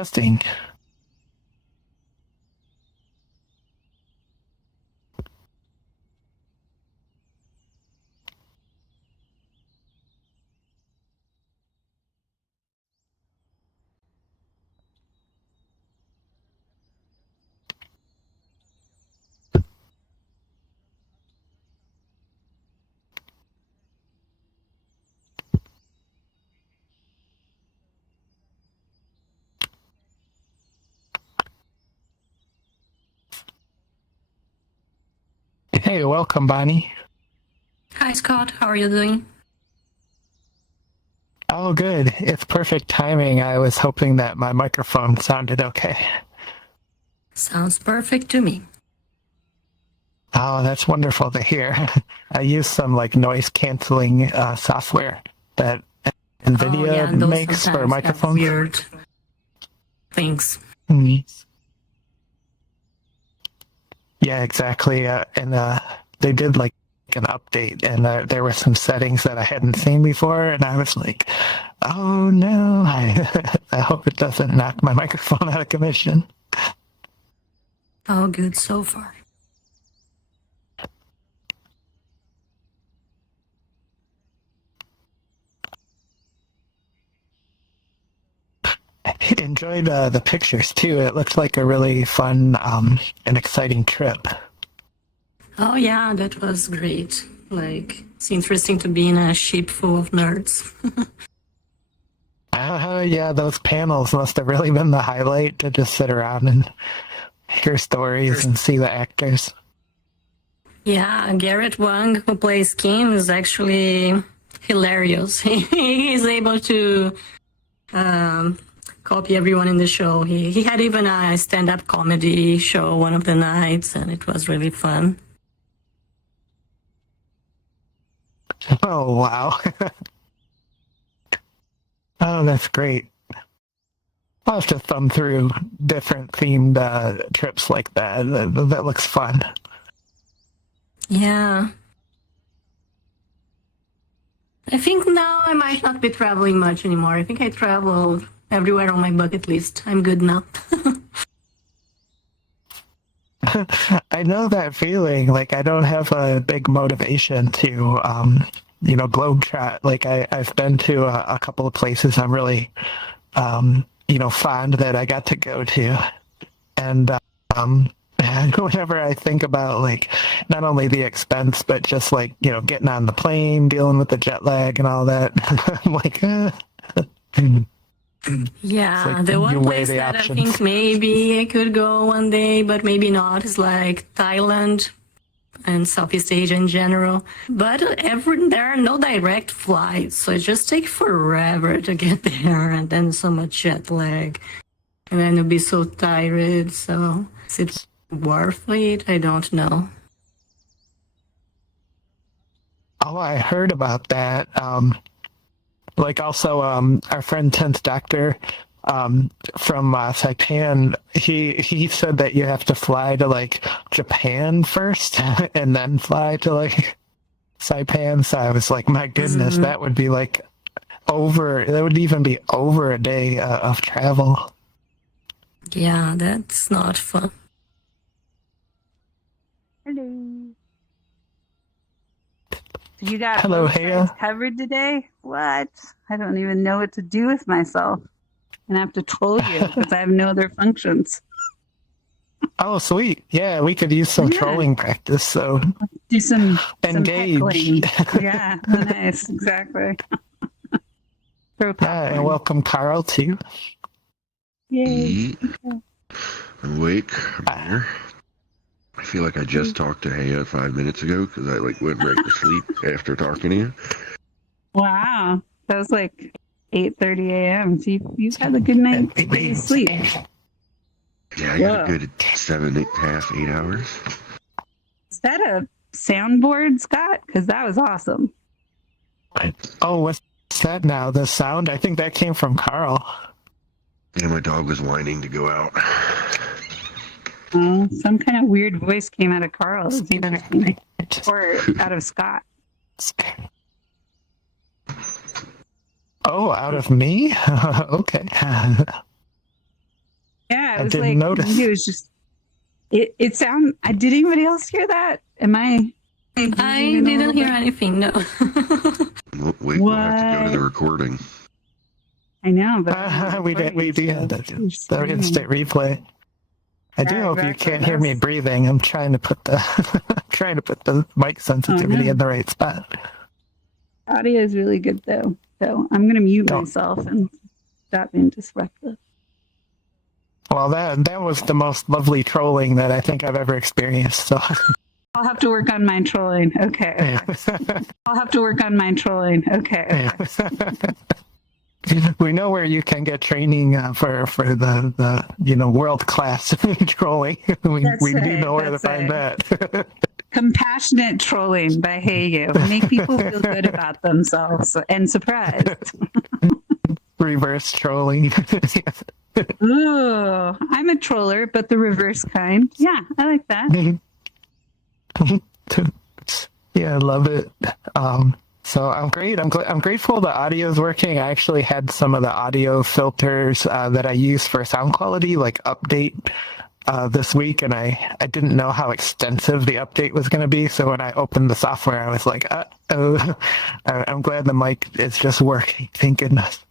testing. Hey, welcome, Bonnie. Hi, Scott. How are you doing? Oh, good. It's perfect timing. I was hoping that my microphone sounded okay. Sounds perfect to me. Oh, that's wonderful to hear. I use some like noise canceling software that NVIDIA Those makes for sometimes have microphones. weird things. Yeah, exactly. And they did like an update, and there were some settings that I hadn't seen before, and I was like, "Oh no!" I hope it doesn't knock my microphone out of commission. All good so far. I enjoyed the pictures too. It looked like a really fun and exciting trip. Oh yeah, that was great. Like, it's interesting to be in a ship full of nerds. Yeah, those panels must have really been the highlight to just sit around and hear stories and see the actors. Yeah, Garrett Wang, who plays Kim, is actually hilarious. He's able to copy everyone in the show. He had even a stand-up comedy show one of the nights, and it was really fun. Oh, wow. Oh, that's great. I'll have to thumb through different themed trips like that. That looks fun. Yeah. I think now I might not be traveling much anymore. I think I traveled everywhere on my bucket list. I'm good now. I know that feeling. Like, I don't have a big motivation to, globetrot. Like, I've been to a couple of places I'm really, fond that I got to go to. And whenever I think about, like, not only the expense, but just, like, getting on the plane, dealing with the jet lag and all that, I'm like, Yeah, like the one you weigh place the that I options. think maybe I could go one day, but maybe not, is like Thailand and Southeast Asia in general. But there are no direct flights, so it just takes forever to get there, and then so much jet lag, and then you'll be so tired. So is it worth it? I don't know. Oh, I heard about that. Like also, our friend 10th Doctor from Saipan, he said that you have to fly to like Japan first and then fly to like Saipan. So I was like, my goodness, that would be like that would even be over a day of travel. Yeah, that's not fun. Hello. You got Hello, both Hea. sides covered today? What? I don't even know what to do with myself. And I have to troll you because I have no other functions. Oh, sweet. Yeah, we could use some Yeah. trolling practice. So Do some engage. heckling. Yeah, nice. Exactly. Throw Yeah, and popcorn. welcome Carl too. Yay. I'm awake. I'm here. I feel like I just talked to Hea 5 minutes ago because I like went right to sleep after talking to you. Wow. That was like 8:30 a.m. So you've had a good night's sleep. Yeah, I got a good 7.5, 8 hours. Is that a soundboard, Scott? Because that was awesome. Oh, what's that now? The sound? I think that came from Carl. Yeah, my dog was whining to go out. Oh, some kind of weird voice came out of Carl. It was interesting. Or out of Scott. Oh, out of me? Okay. Yeah, I it was didn't like notice. it was just it sound. Did anybody else hear that? Am I? I didn't hear anything, no. Wait, we'll have to go to the What? recording. I know, but We did the instant replay. I do Yeah, hope you exactly. can't hear me breathing. I'm trying to put the trying to put the mic sensitivity no. in the right spot. Audio is really good though. So I'm gonna mute Don't. myself and stop being disruptive. Well, that was the most lovely trolling that I think I've ever experienced. So I'll have to work on my trolling. Okay. I'll have to work on my trolling. Okay. we know where you can get training for the world class trolling. we That's do right, know where to that's find that. Compassionate trolling by Hey You. Make people feel good about themselves and surprised. Reverse trolling. Ooh, I'm a troller, but the reverse kind. Yeah, I like that. Yeah, I love it. So I'm great. I'm grateful the audio is working. I actually had some of the audio filters that I use for sound quality, like update this week, and I didn't know how extensive the update was going to be. So when I opened the software, I was like, oh, I'm glad the mic is just working. Thank goodness.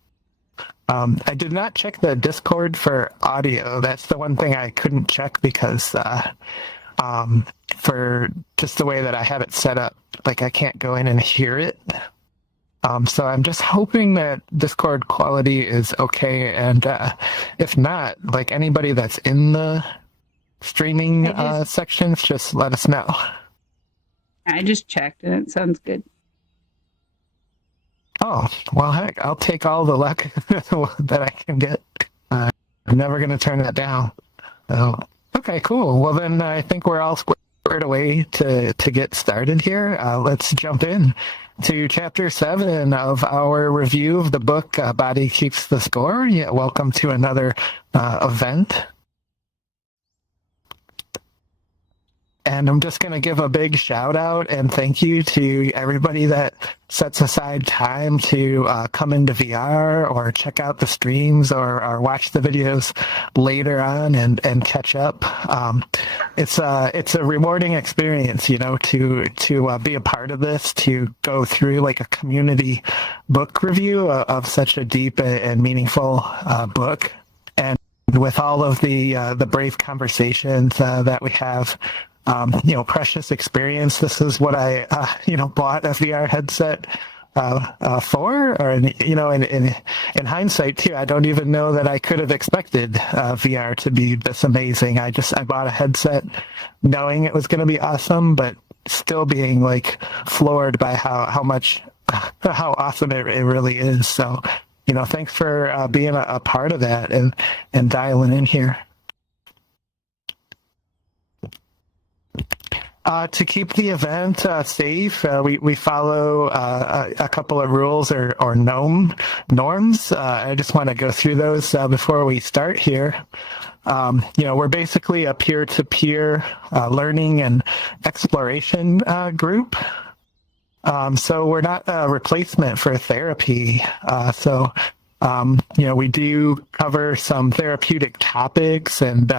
I did not check the Discord for audio. That's the one thing I couldn't check because for just the way that I have it set up, like I can't go in and hear it. So I'm just hoping that Discord quality is okay. And if not, like anybody that's in the streaming sections, just let us know. I just checked and it sounds good. Oh, well, heck, I'll take all the luck that I can get. I'm never going to turn that down. So, okay, cool. Well, then I think we're all squared away to get started here. Let's jump in to Chapter 7 of our review of the book, Body Keeps the Score. Yeah, welcome to another event. And I'm just going to give a big shout out and thank you to everybody that sets aside time to come into VR or check out the streams or watch the videos later on and catch up. It's a rewarding experience, you know, to be a part of this, to go through like a community book review of such a deep and meaningful book. And with all of the brave conversations that we have, you know, precious experience. This is what I, bought a VR headset for, or in hindsight too, I don't even know that I could have expected VR to be this amazing. I bought a headset knowing it was going to be awesome, but still being like floored by how awesome it really is. So, you know, thanks for being a part of that and dialing in here. To keep the event safe, we follow a couple of rules or norms. I just want to go through those before we start here. We're basically a peer-to-peer learning and exploration group. So we're not a replacement for therapy. We do cover some therapeutic topics, and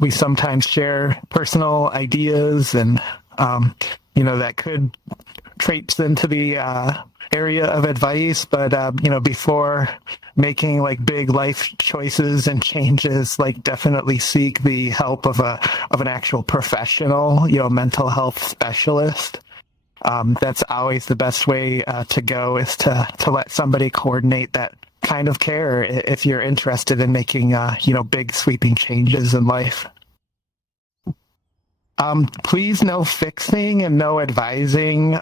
we sometimes share personal ideas, and that could traipse into the area of advice. But before making like big life choices and changes, like definitely seek the help of an actual professional, mental health specialist. That's always the best way to go, is to let somebody coordinate that kind of care if you're interested in making big sweeping changes in life. Please, no fixing and no advising.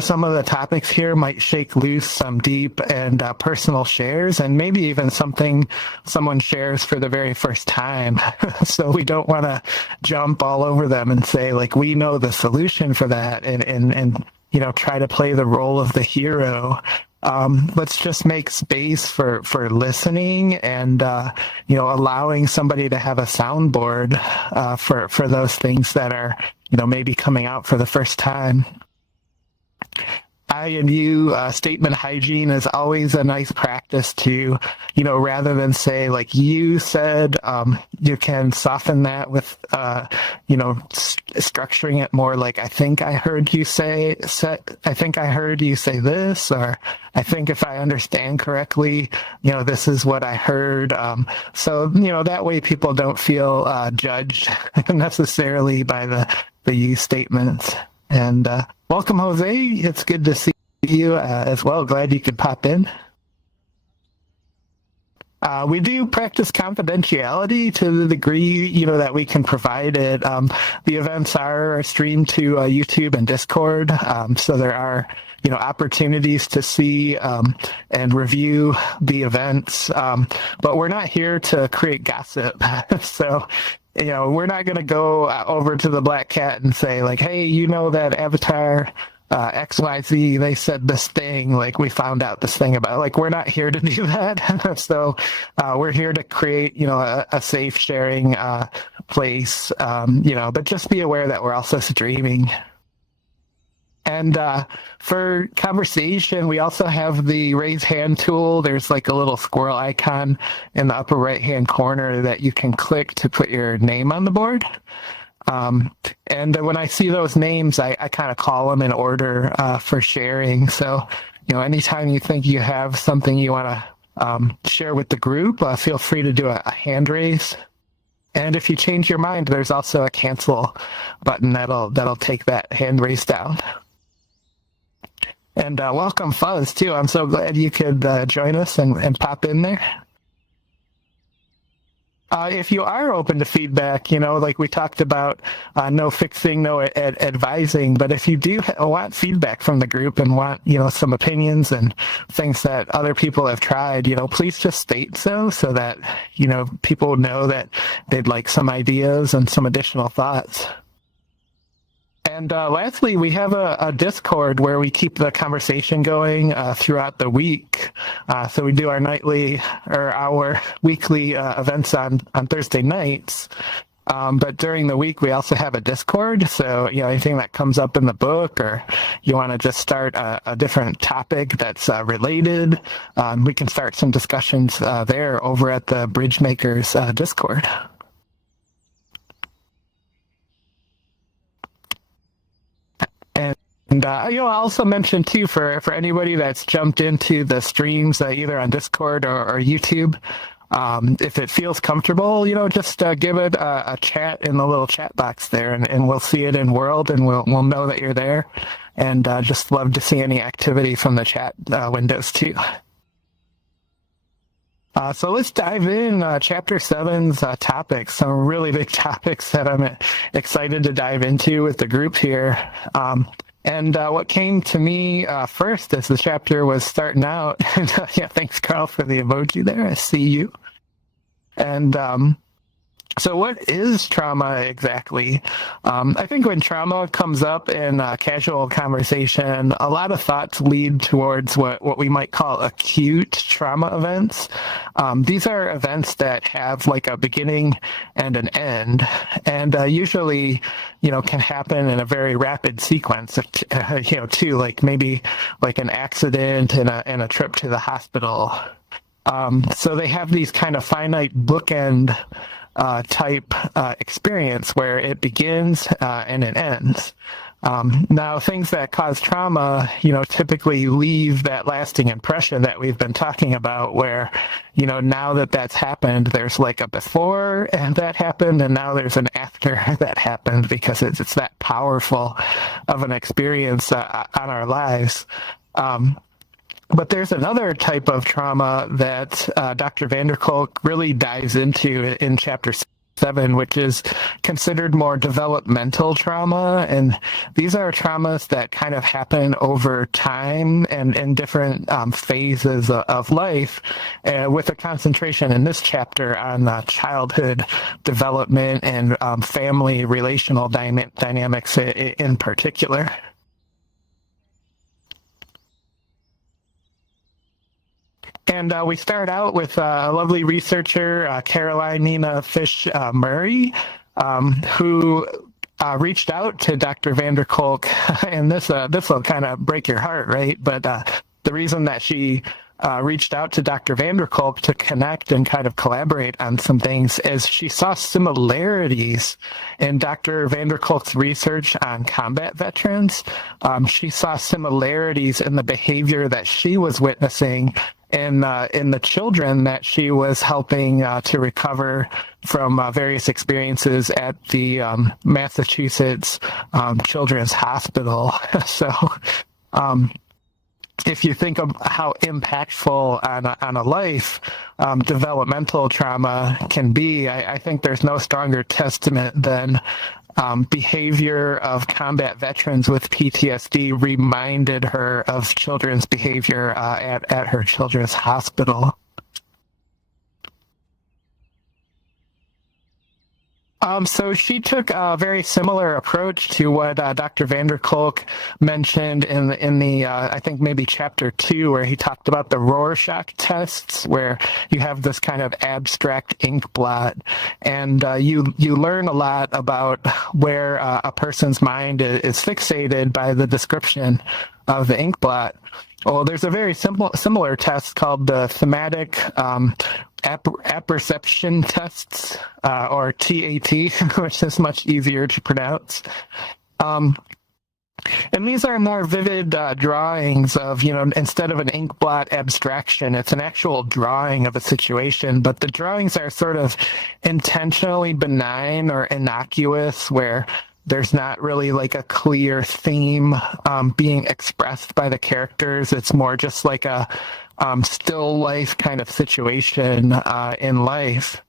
Some of the topics here might shake loose some deep and personal shares, and maybe even something someone shares for the very first time. So we don't want to jump all over them and say, like, we know the solution for that, and try to play the role of the hero. Let's just make space for listening and, allowing somebody to have a soundboard for those things that are, maybe coming out for the first time. I and you statement hygiene is always a nice practice to, rather than say like you said, you can soften that with, structuring it more like I think I heard you say this, or I think if I understand correctly, this is what I heard. So, that way people don't feel judged necessarily by the you statements. And welcome, Jose. It's good to see you as well. Glad you could pop in. We do practice confidentiality to the degree, that we can provide it. The events are streamed to YouTube and Discord, so there are, opportunities to see and review the events. But we're not here to create gossip. So, we're not going to go over to the Black Cat and say like, hey, that Avatar XYZ, they said this thing, like we found out this thing about, like, we're not here to do that. So we're here to create, a safe sharing place, but just be aware that we're also streaming. And for conversation, we also have the raise hand tool. There's like a little squirrel icon in the upper right-hand corner that you can click to put your name on the board. And when I see those names, I kind of call them in order for sharing. So, anytime you think you have something you want to share with the group, feel free to do a hand raise. And if you change your mind, there's also a cancel button that'll take that hand raise down. And welcome, Fuzz, too. I'm so glad you could join us and pop in there. If you are open to feedback, like we talked about, no fixing, no advising, but if you do want feedback from the group and want, some opinions and things that other people have tried, please just state so that, people know that they'd like some ideas and some additional thoughts. And lastly, we have a Discord where we keep the conversation going throughout the week. So we do our weekly events on Thursday nights. But during the week, we also have a Discord. So, anything that comes up in the book, or you want to just start a different topic that's related, we can start some discussions there over at the Bridgemakers Discord. And I'll also mention too, for anybody that's jumped into the streams either on Discord or YouTube, if it feels comfortable, just give it a chat in the little chat box there, and we'll see it in world, and we'll know that you're there. And just love to see any activity from the chat windows too. So let's dive in. Chapter 7's topics, some really big topics that I'm excited to dive into with the group here. And what came to me first as the chapter was starting out, yeah, thanks, Carl, for the emoji there. I see you. And so what is trauma exactly? I think when trauma comes up in casual conversation, a lot of thoughts lead towards what we might call acute trauma events. These are events that have like a beginning and an end, and usually, can happen in a very rapid sequence of, too, like maybe like an accident and a trip to the hospital. So they have these kind of finite bookend type experience where it begins and it ends. Now, things that cause trauma, typically leave that lasting impression that we've been talking about, where, now that that's happened, there's like a before and that happened, and now there's an after that happened, because it's that powerful of an experience on our lives. But there's another type of trauma that Dr. van der Kolk really dives into in Chapter 7, which is considered more developmental trauma. And these are traumas that kind of happen over time and in different phases of life, with a concentration in this chapter on childhood development and family relational dynamics in particular. And we start out with a lovely researcher, Caroline Nina Fish Murray, who reached out to Dr. Vanderkolk, and this will kind of break your heart, right? But the reason that she reached out to Dr. Vanderkolk to connect and kind of collaborate on some things is she saw similarities in Dr. Vanderkolk's research on combat veterans. She saw similarities in the behavior that she was witnessing in the children that she was helping to recover from various experiences at the Massachusetts Children's Hospital. So if you think of how impactful on a life developmental trauma can be, I think there's no stronger testament than behavior of combat veterans with PTSD reminded her of children's behavior at her children's hospital. So she took a very similar approach to what Dr. Vanderkolk mentioned in the I think maybe chapter 2, where he talked about the Rorschach tests, where you have this kind of abstract ink blot, and you learn a lot about where a person's mind is fixated by the description of the ink blot. Well, there's a very similar test called the thematic apperception tests, or TAT, which is much easier to pronounce. And these are more vivid drawings of, instead of an ink blot abstraction, it's an actual drawing of a situation, but the drawings are sort of intentionally benign or innocuous, where there's not really like a clear theme being expressed by the characters. It's more just like a still life kind of situation in life.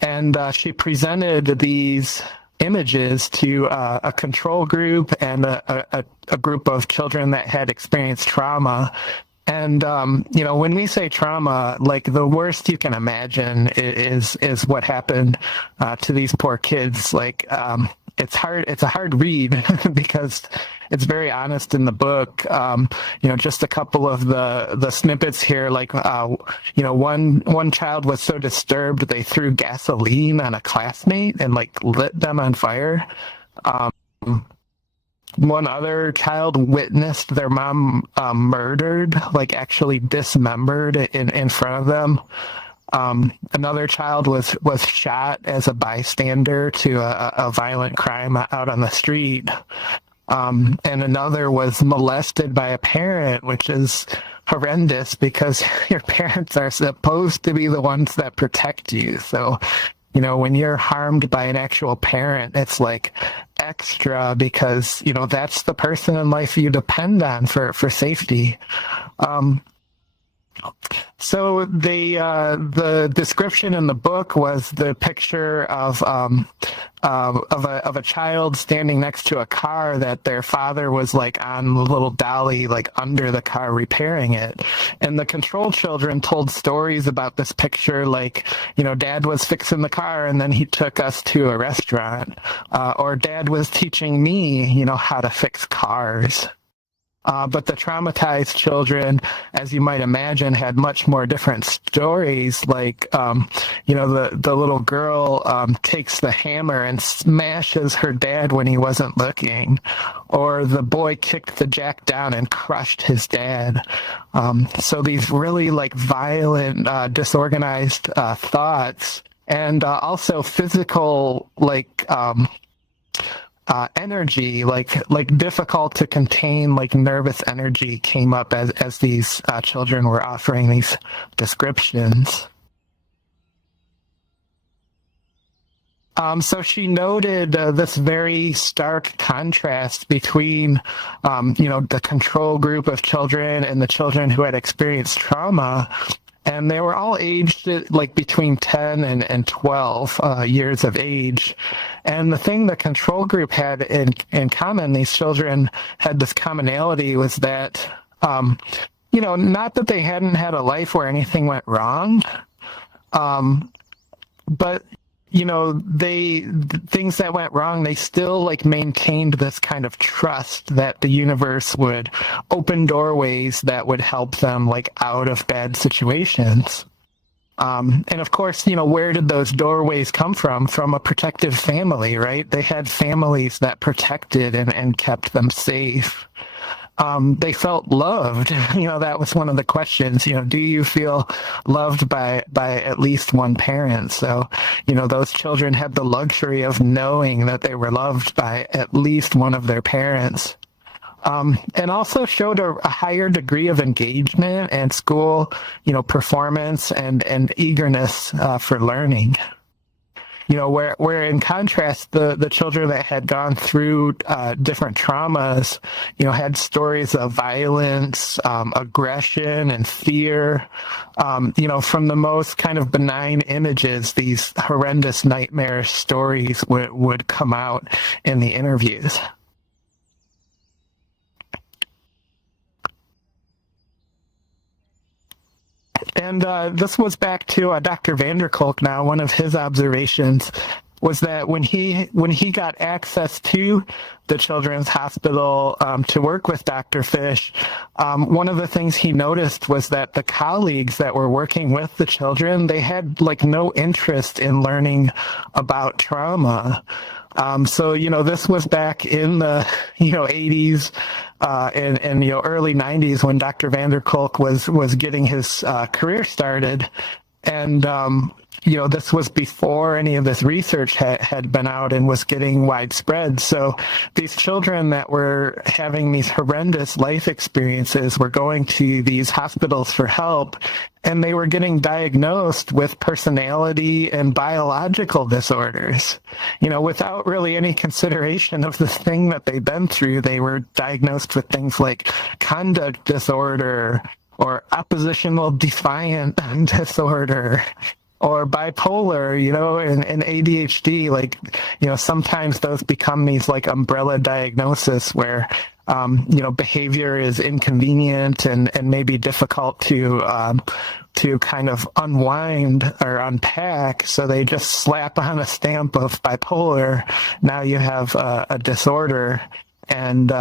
And she presented these images to a control group and a group of children that had experienced trauma. And, when we say trauma, like the worst you can imagine is what happened to these poor kids. Like, it's a hard read because it's very honest in the book. Just a couple of the snippets here, like, one child was so disturbed they threw gasoline on a classmate and like lit them on fire. One other child witnessed their mom murdered, like actually dismembered in front of them. Another child was shot as a bystander to a violent crime out on the street. And another was molested by a parent, which is horrendous because your parents are supposed to be the ones that protect you. So, when you're harmed by an actual parent, it's like extra because, that's the person in life you depend on for safety. So the description in the book was the picture of a child standing next to a car that their father was like on the little dolly, like under the car repairing it. And the control children told stories about this picture, like, Dad was fixing the car and then he took us to a restaurant, or Dad was teaching me, how to fix cars. But the traumatized children, as you might imagine, had much more different stories. Like, the little girl takes the hammer and smashes her dad when he wasn't looking, or the boy kicked the jack down and crushed his dad. So these really like violent, disorganized thoughts, and also physical like energy, like difficult to contain, like nervous energy came up as these children were offering these descriptions. So she noted this very stark contrast between, the control group of children and the children who had experienced trauma. And they were all aged like between 10 and 12 years of age. And the thing the control group had in common, these children had this commonality, was that, not that they hadn't had a life where anything went wrong, but things that went wrong, they still like maintained this kind of trust that the universe would open doorways that would help them like out of bad situations. And of course, where did those doorways come from? From a protective family, right? They had families that protected and kept them safe. They felt loved. That was one of the questions. Do you feel loved by at least one parent? So, those children had the luxury of knowing that they were loved by at least one of their parents. And also showed a higher degree of engagement and school, performance and eagerness for learning. Where in contrast, the children that had gone through different traumas, had stories of violence, aggression, and fear. From the most kind of benign images, these horrendous nightmare stories would come out in the interviews. And this was back to Dr. van der Kolk now. One of his observations was that when he got access to the Children's Hospital to work with Dr. Fish, one of the things he noticed was that the colleagues that were working with the children, they had no interest in learning about trauma. So, this was back in the, 80s and early 90s when Dr. van der Kolk was getting his career started. And, this was before any of this research had been out and was getting widespread. So these children that were having these horrendous life experiences were going to these hospitals for help, and they were getting diagnosed with personality and biological disorders. Without really any consideration of the thing that they'd been through, they were diagnosed with things like conduct disorder or oppositional defiant disorder, or bipolar, and ADHD. Sometimes those become these umbrella diagnosis where, behavior is inconvenient and maybe difficult to kind of unwind or unpack. So they just slap on a stamp of bipolar. Now you have a disorder, and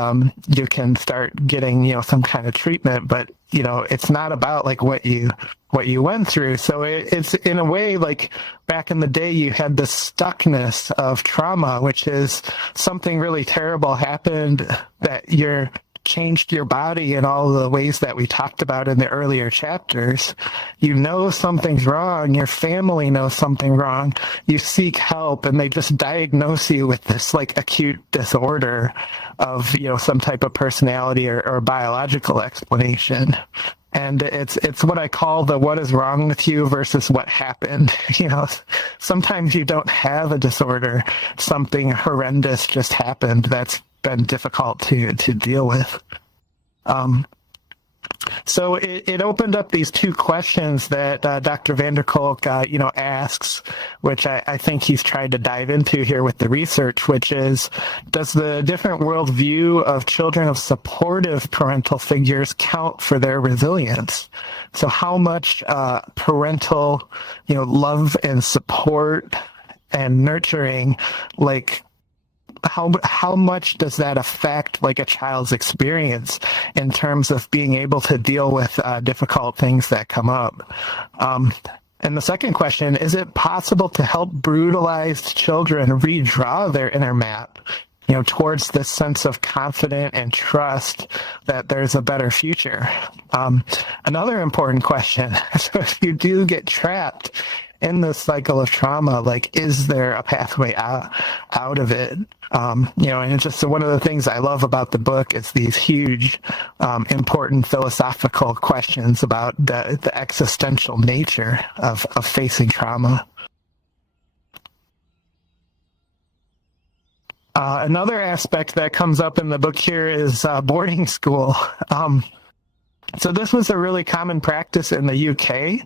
you can start getting, some kind of treatment, but it's not about what you went through. So it's in a way back in the day you had the stuckness of trauma, which is something really terrible happened that changed your body in all the ways that we talked about in the earlier chapters. Something's wrong, your family knows something wrong, you seek help, and they just diagnose you with this acute disorder of some type of personality or biological explanation. And it's what I call the what is wrong with you versus what happened. Sometimes you don't have a disorder, something horrendous just happened that's been difficult to deal with. So it opened up these two questions that Dr. van der Kolk, asks, which I think he's tried to dive into here with the research, which is, does the different worldview of children of supportive parental figures count for their resilience? So how much parental, love and support and nurturing, how much does that affect a child's experience in terms of being able to deal with difficult things that come up? And the second question, is it possible to help brutalized children redraw their inner map, towards this sense of confidence and trust that there's a better future? Another important question, so if you do get trapped in this cycle of trauma, is there a pathway out of it? And it's just one of the things I love about the book is these huge, important philosophical questions about the existential nature of facing trauma. Another aspect that comes up in the book here is boarding school. So this was a really common practice in the UK,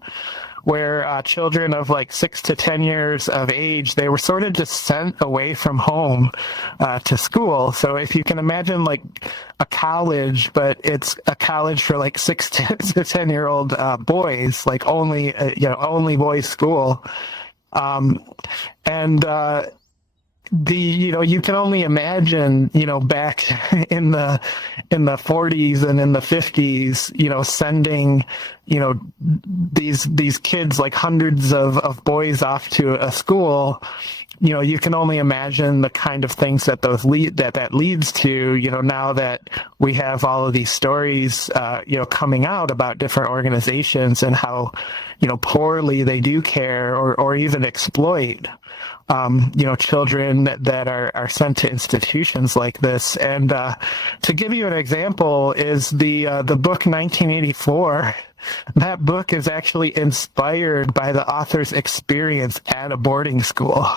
where children of 6 to 10 years of age, they were sort of just sent away from home to school. So if you can imagine a college, but it's a college for 6 to 10-year-old boys, only boys school. And you can only imagine, back in the 40s and in the 50s, sending, these kids, like hundreds of boys off to a school. You can only imagine the kind of things that that leads to, now that we have all of these stories, coming out about different organizations and how, poorly they do care or even exploit, children that are sent to institutions like this. And to give you an example is the book 1984. That book is actually inspired by the author's experience at a boarding school.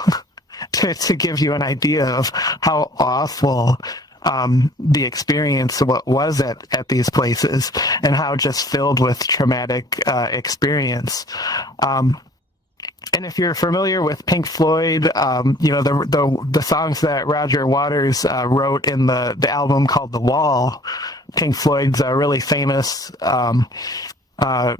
to give you an idea of how awful the experience was at these places, and how just filled with traumatic experience. And if you're familiar with Pink Floyd, the songs that Roger Waters wrote in the album called The Wall, Pink Floyd's really famous album, The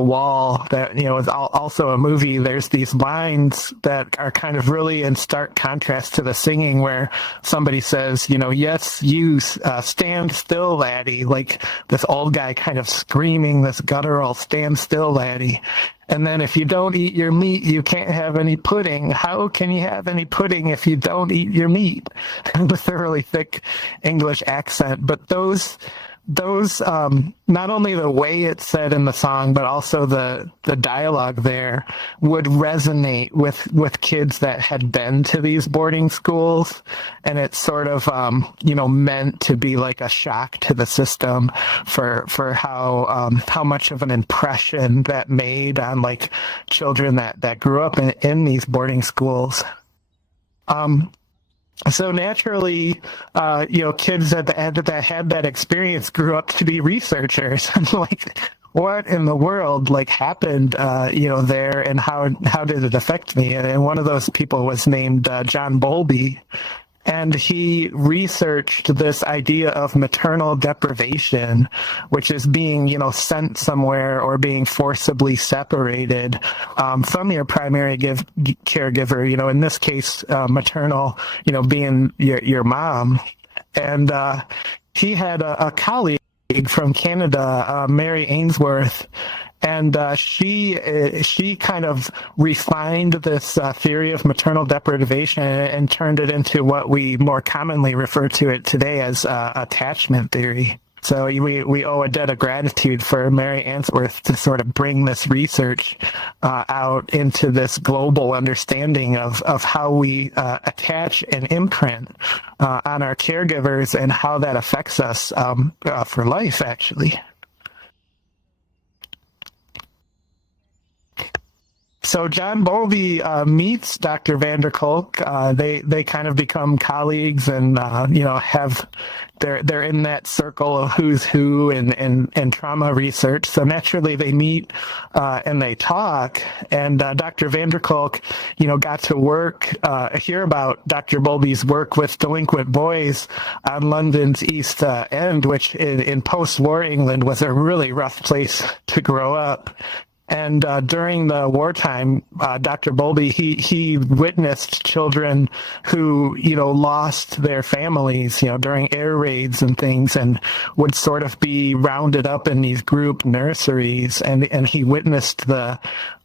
Wall, that, is also a movie. There's these lines that are kind of really in stark contrast to the singing, where somebody says, yes, you stand still, laddie, like this old guy kind of screaming this guttural, stand still, laddie. And then, if you don't eat your meat, you can't have any pudding. How can you have any pudding if you don't eat your meat? With a really thick English accent. But those not only the way it's said in the song, but also the dialogue there would resonate with kids that had been to these boarding schools. And it's sort of, meant to be like a shock to the system for how much of an impression that made on like children that grew up in these boarding schools. So naturally, kids that had that experience grew up to be researchers. Like, what in the world happened, there, and how did it affect me? And one of those people was named John Bowlby. And he researched this idea of maternal deprivation, which is being, sent somewhere or being forcibly separated from your primary caregiver, in this case, maternal, being your mom. And he had a colleague from Canada, Mary Ainsworth, and she kind of refined this theory of maternal deprivation and turned it into what we more commonly refer to it today as attachment theory. So we owe a debt of gratitude for Mary Ainsworth to sort of bring this research out into this global understanding of how we attach and imprint on our caregivers, and how that affects us for life, actually. So John Bowlby meets Dr. van der Kolk. They kind of become colleagues, and they're in that circle of who's who in trauma research. So naturally they meet and they talk. And Dr. van der Kolk, got to hear about Dr. Bowlby's work with delinquent boys on London's East End, which in post-war England was a really rough place to grow up. And during the wartime, Dr. Bowlby, he witnessed children who, lost their families, during air raids and things, and would sort of be rounded up in these group nurseries. And he witnessed the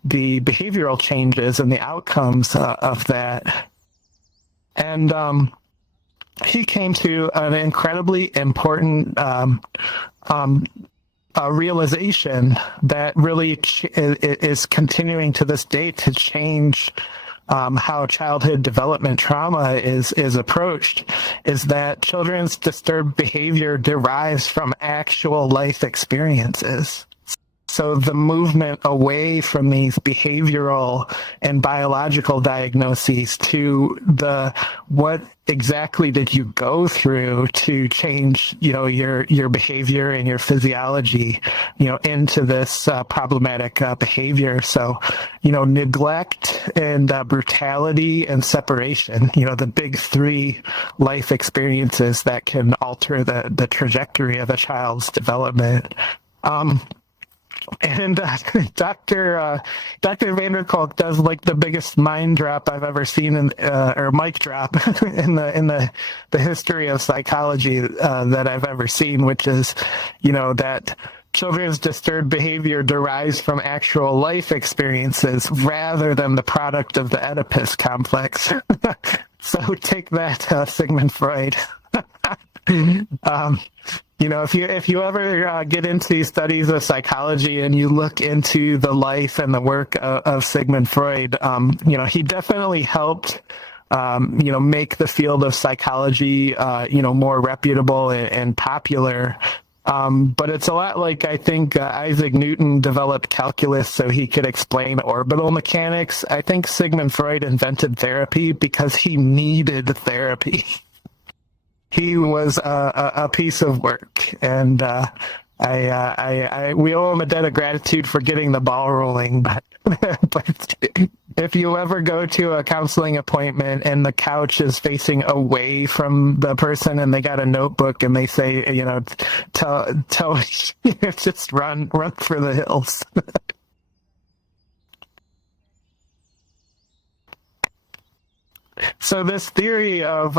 behavioral changes and the outcomes of that. And he came to an incredibly important a realization that really is continuing to this day to change how childhood development trauma is approached, is that children's disturbed behavior derives from actual life experiences. So the movement away from these behavioral and biological diagnoses to what exactly did you go through to change, your behavior and your physiology, into this problematic behavior. So, neglect and brutality and separation, the big three life experiences that can alter the trajectory of a child's development. And Dr. Vanderkolk does like the biggest mind drop I've ever seen, or mic drop in the history of psychology that I've ever seen, which is, that children's disturbed behavior derives from actual life experiences rather than the product of the Oedipus complex. So take that, Sigmund Freud. If you ever get into studies of psychology and you look into the life and the work of Sigmund Freud, he definitely helped make the field of psychology more reputable and popular. But it's a lot like, I think, Isaac Newton developed calculus so he could explain orbital mechanics. I think Sigmund Freud invented therapy because he needed therapy. He was a piece of work, and we owe him a debt of gratitude for getting the ball rolling. But if you ever go to a counseling appointment and the couch is facing away from the person and they got a notebook and they say, tell just run for the hills. So this theory of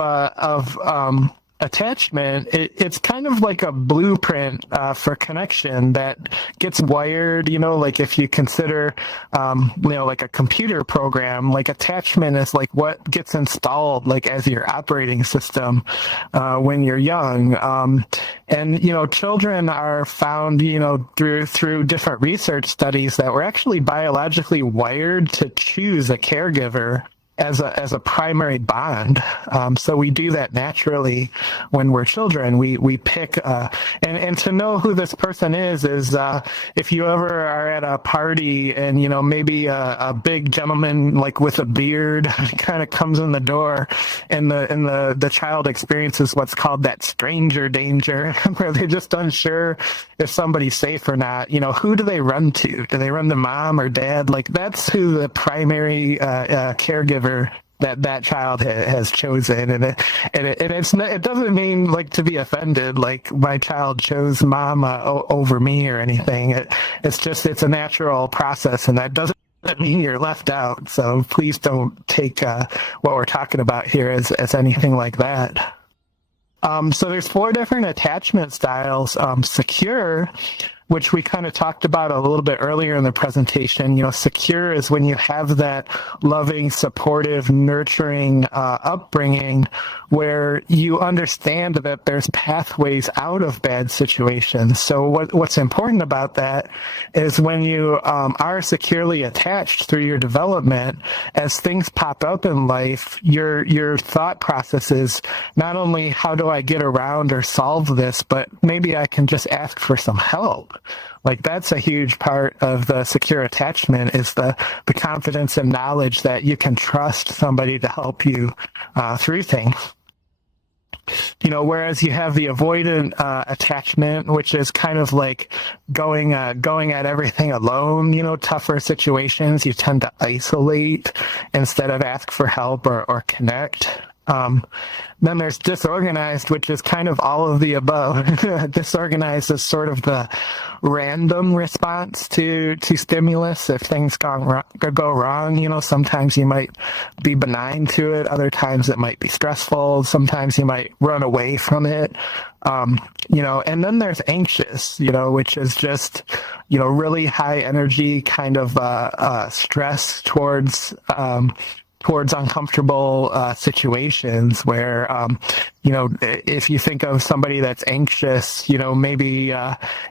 attachment, it's kind of like a blueprint for connection that gets wired, like if you consider, like a computer program, like attachment is like what gets installed like as your operating system when you're young. And children are found, through different research studies that we're actually biologically wired to choose a caregiver as a primary bond. So we do that naturally when we're children. We pick, and to know who this person is if you ever are at a party and, maybe a big gentleman like with a beard kind of comes in the door and the child experiences what's called that stranger danger, where they're just unsure if somebody's safe or not. Who do they run to? Do they run to mom or dad? Like that's who the primary caregiver that child has chosen, and it doesn't mean like to be offended, like my child chose mom over me or anything. It's a natural process, and that doesn't mean you're left out. So please don't take what we're talking about here as anything like that. So there's 4 different attachment styles. Secure, which we kind of talked about a little bit earlier in the presentation. Secure is when you have that loving, supportive, nurturing upbringing where you understand that there's pathways out of bad situations. So what's important about that is when you are securely attached through your development, as things pop up in life, your thought process is not only how do I get around or solve this, but maybe I can just ask for some help. Like that's a huge part of the secure attachment, is the confidence and knowledge that you can trust somebody to help you through things. Whereas you have the avoidant attachment, which is kind of like going at everything alone. Tougher situations, you tend to isolate instead of ask for help or connect. Then there's disorganized, which is kind of all of the above. Disorganized is sort of the random response to stimulus. If things go wrong, sometimes you might be benign to it. Other times it might be stressful. Sometimes you might run away from it. And then there's anxious, which is just, really high energy kind of stress towards uncomfortable situations where, if you think of somebody that's anxious, maybe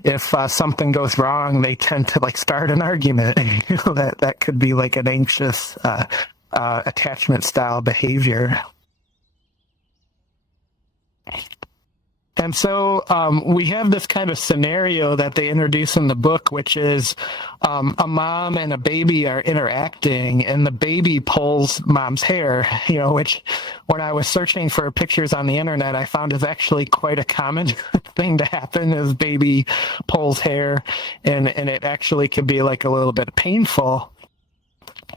if something goes wrong, they tend to like start an argument. That could be like an anxious attachment style behavior. And so we have this kind of scenario that they introduce in the book, which is a mom and a baby are interacting, and the baby pulls mom's hair, which when I was searching for pictures on the internet, I found is actually quite a common thing to happen, is baby pulls hair, and it actually could be like a little bit painful.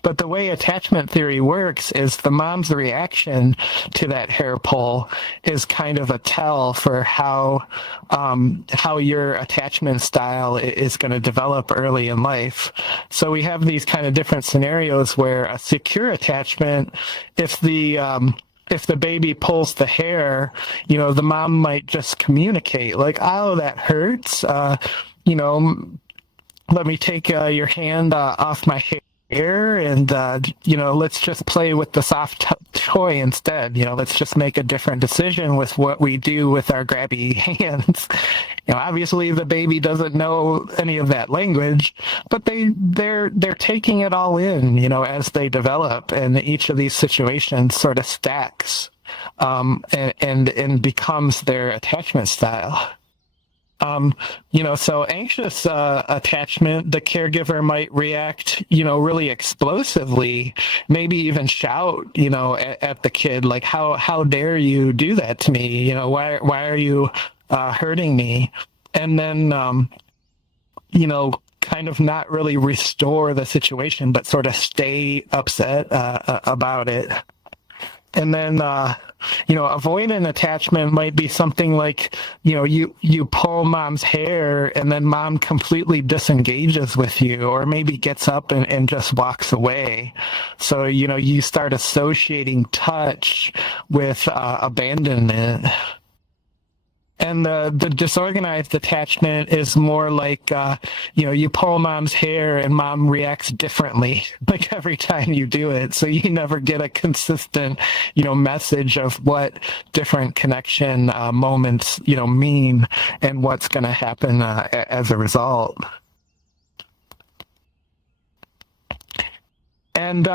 But the way attachment theory works is the mom's reaction to that hair pull is kind of a tell for how your attachment style is going to develop early in life. So we have these kind of different scenarios where a secure attachment, if the baby pulls the hair, the mom might just communicate like, "Oh, that hurts. Let me take your hand off my hair and let's just play with the soft toy instead. Let's just make a different decision with what we do with our grabby hands." Obviously the baby doesn't know any of that language, but they're taking it all in, as they develop, and each of these situations sort of stacks and becomes their attachment style. So anxious attachment, the caregiver might react, really explosively, maybe even shout, at the kid, like, how dare you do that to me? Why are you hurting me? And then, kind of not really restore the situation, but sort of stay upset about it. And then, avoidant attachment might be something like, you pull mom's hair and then mom completely disengages with you, or maybe gets up and just walks away. So, you start associating touch with abandonment. And the disorganized attachment is more like, you pull mom's hair and mom reacts differently, like every time you do it. So you never get a consistent, message of what different connection moments, mean and what's going to happen as a result. And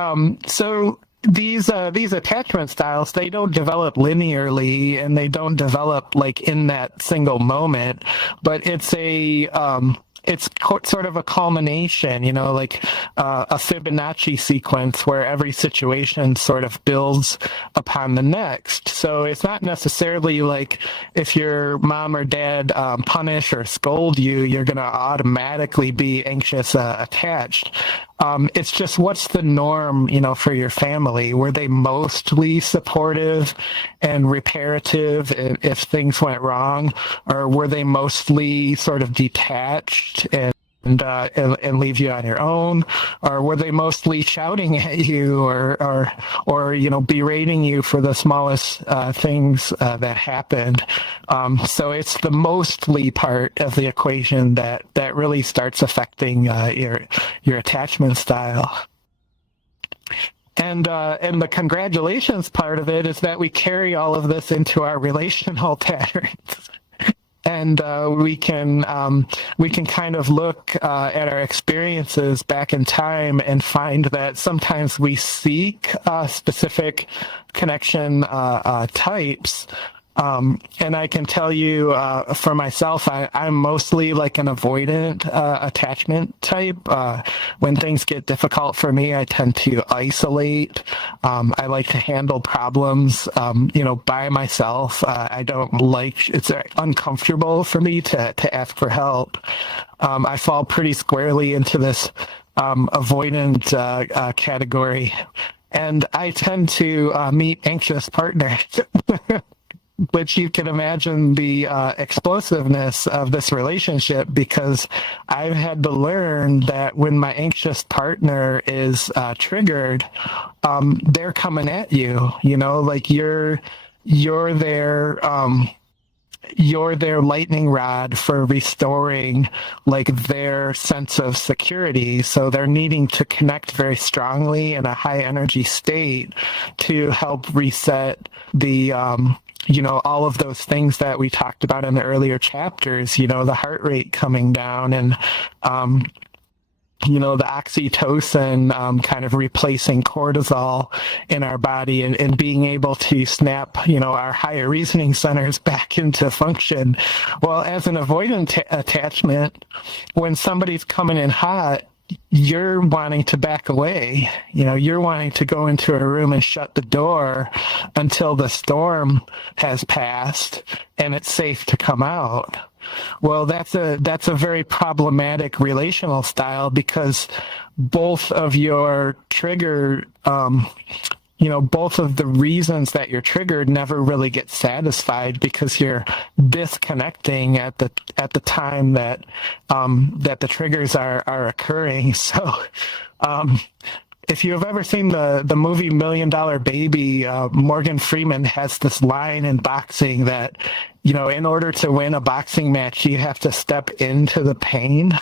so these attachment styles, they don't develop linearly and they don't develop like in that single moment, but it's sort of a culmination, like a Fibonacci sequence where every situation sort of builds upon the next. So it's not necessarily like if your mom or dad punish or scold you, you're going to automatically be anxious attached. It's just what's the norm, for your family? Were they mostly supportive and reparative if things went wrong, or were they mostly sort of detached and leave you on your own, or were they mostly shouting at you or berating you for the smallest things that happened? So it's the mostly part of the equation that really starts affecting your attachment style. And the congratulations part of it is that we carry all of this into our relational patterns. And we can kind of look at our experiences back in time and find that sometimes we seek specific connection types. And I can tell you for myself, I'm mostly like an avoidant attachment type. When things get difficult for me, I tend to isolate. I like to handle problems, by myself. I don't like, it's uncomfortable for me to ask for help. I fall pretty squarely into this avoidant category. And I tend to meet anxious partners. Which you can imagine the explosiveness of this relationship, because I've had to learn that when my anxious partner is triggered, they're coming at you, like you're their lightning rod for restoring like their sense of security. So they're needing to connect very strongly in a high energy state to help reset the all of those things that we talked about in the earlier chapters, the heart rate coming down and, the oxytocin kind of replacing cortisol in our body and being able to snap, our higher reasoning centers back into function. Well, as an avoidant attachment, when somebody's coming in hot, you're wanting to back away. You're wanting to go into a room and shut the door until the storm has passed and it's safe to come out. Well, that's a very problematic relational style because both of your trigger, both of the reasons that you're triggered never really get satisfied because you're disconnecting at the time that that the triggers are occurring. So, if you have ever seen the movie $1 Million Baby, Morgan Freeman has this line in boxing that, in order to win a boxing match, you have to step into the pain.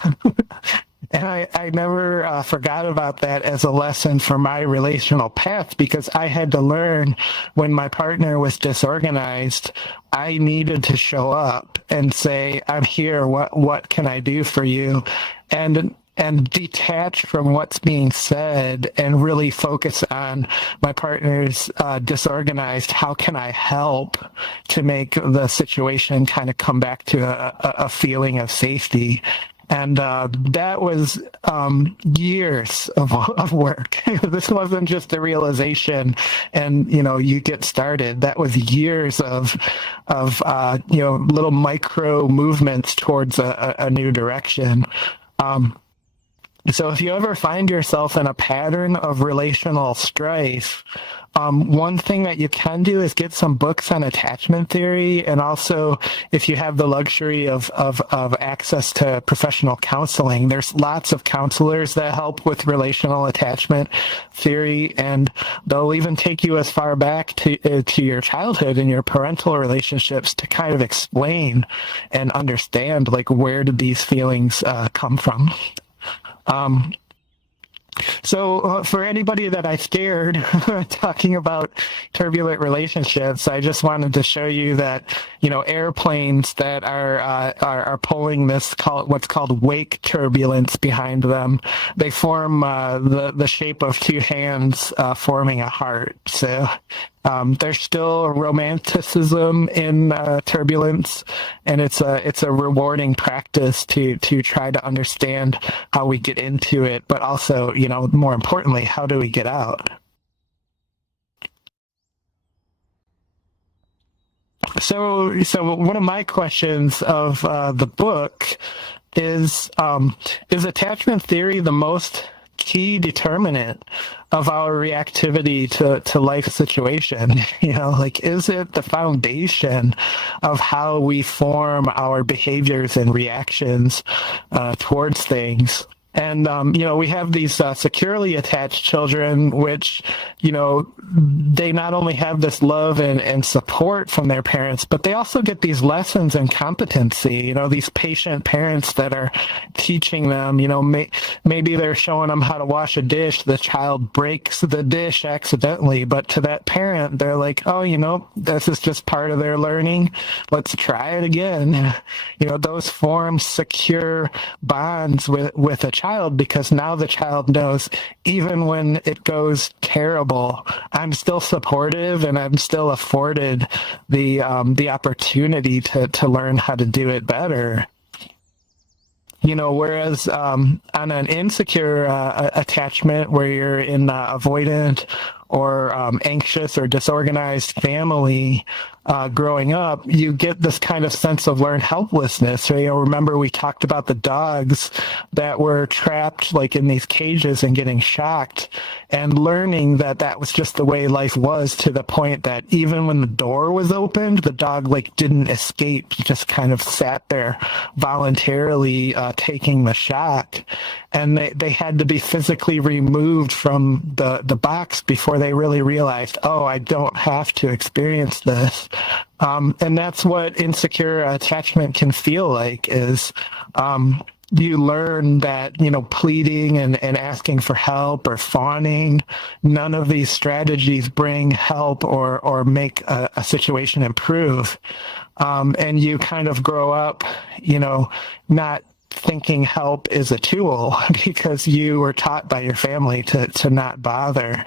And I never forgot about that as a lesson for my relational path because I had to learn when my partner was disorganized, I needed to show up and say, I'm here. What can I do for you? And detach from what's being said and really focus on my partner's disorganized. How can I help to make the situation kind of come back to a feeling of safety? And that was years of work. This wasn't just a realization and, you get started. That was years of little micro movements towards a new direction. So if you ever find yourself in a pattern of relational strife, one thing that you can do is get some books on attachment theory. And also, if you have the luxury of access to professional counseling, there's lots of counselors that help with relational attachment theory. And they'll even take you as far back to your childhood and your parental relationships to kind of explain and understand, like, where did these feelings come from? So for anybody that I scared talking about turbulent relationships, I just wanted to show you that, airplanes that are pulling this, what's called wake turbulence behind them, they form the shape of two hands forming a heart. So there's still romanticism in turbulence, and it's a rewarding practice to try to understand how we get into it, but also, more importantly, how do we get out? So one of my questions of the book is attachment theory the most key determinant of our reactivity to life situation? Is it the foundation of how we form our behaviors and reactions towards things? And, we have these securely attached children, which, they not only have this love and support from their parents, but they also get these lessons in competency, these patient parents that are teaching them, maybe they're showing them how to wash a dish. The child breaks the dish accidentally, but to that parent, they're like, oh, this is just part of their learning. Let's try it again. Those form secure bonds with a child, because now the child knows even when it goes terrible, I'm still supportive and I'm still afforded the opportunity to learn how to do it better. Whereas on an insecure attachment where you're in avoidant or anxious or disorganized family growing up, you get this kind of sense of learned helplessness. So, remember we talked about the dogs that were trapped like in these cages and getting shocked, and learning that was just the way life was, to the point that even when the door was opened, the dog didn't escape, just kind of sat there voluntarily taking the shock. And they had to be physically removed from the box before they really realized, oh, I don't have to experience this. And that's what insecure attachment can feel like, is you learn that, pleading and asking for help or fawning, none of these strategies bring help or make a situation improve. And you kind of grow up, not thinking help is a tool because you were taught by your family to not bother.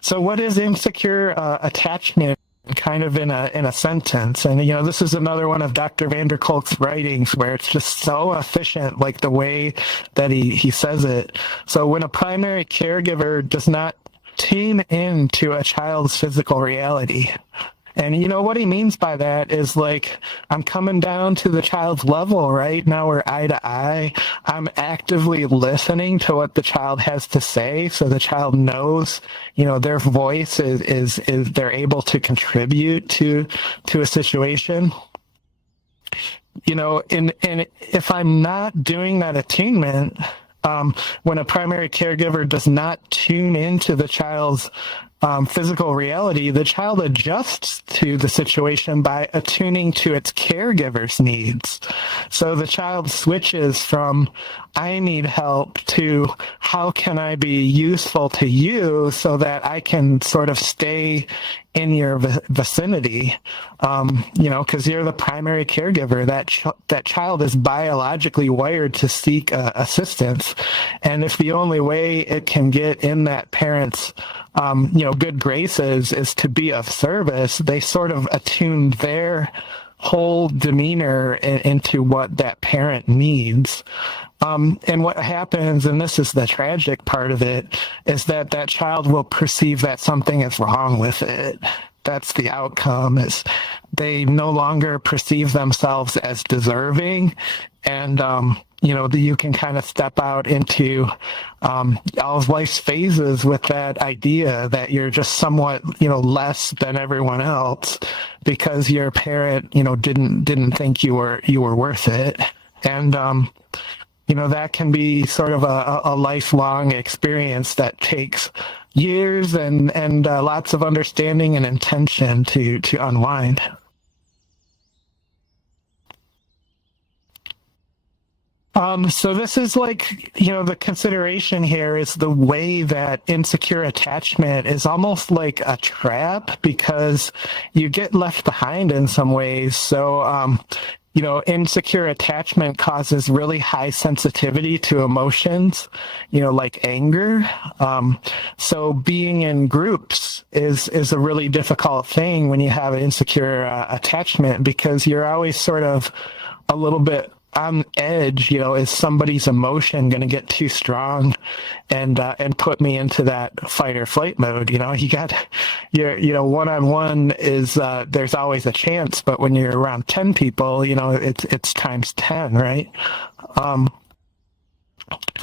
So what is insecure attachment, kind of in a sentence? And, this is another one of Dr. van der Kolk's writings where it's just so efficient, like the way that he says it. So when a primary caregiver does not tune into a child's physical reality, And you know what he means by that is like, I'm coming down to the child's level, right? Now we're eye to eye. I'm actively listening to what the child has to say. So the child knows, you know, their voice is they're able to contribute to a situation. You know, and if I'm not doing that attunement, when a primary caregiver does not tune into the child's physical reality, the child adjusts to the situation by attuning to its caregiver's needs. So the child switches from, I need help, to how can I be useful to you so that I can sort of stay in your vicinity, you know, because you're the primary caregiver. That child is biologically wired to seek assistance. And if the only way it can get in that parent's you know, good graces is to be of service, they sort of attune their whole demeanor into what that parent needs. And what happens, and this is the tragic part of it, is that that child will perceive that something is wrong with it. That's the outcome, is they no longer perceive themselves as deserving. And, you know, you can kind of step out into all of life's phases with that idea that you're just somewhat, you know, less than everyone else because your parent, you know, didn't think you were worth it. And, you know, that can be sort of a lifelong experience that takes years and lots of understanding and intention to unwind. So this is like, you know, the consideration here is the way that insecure attachment is almost like a trap because you get left behind in some ways. So, you know, insecure attachment causes really high sensitivity to emotions, you know, like anger. So being in groups is a really difficult thing when you have an insecure attachment because you're always sort of a little bit on edge, you know, is somebody's emotion going to get too strong and put me into that fight or flight mode? You know, you know, one-on-one is, there's always a chance, but when you're around 10 people, you know, it's times 10, right?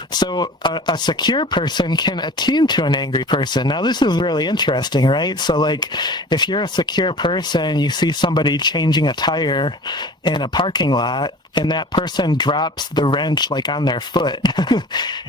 So a secure person can attune to an angry person. Now, this is really interesting, right? So, like, if you're a secure person, you see somebody changing a tire in a parking lot, and that person drops the wrench like on their foot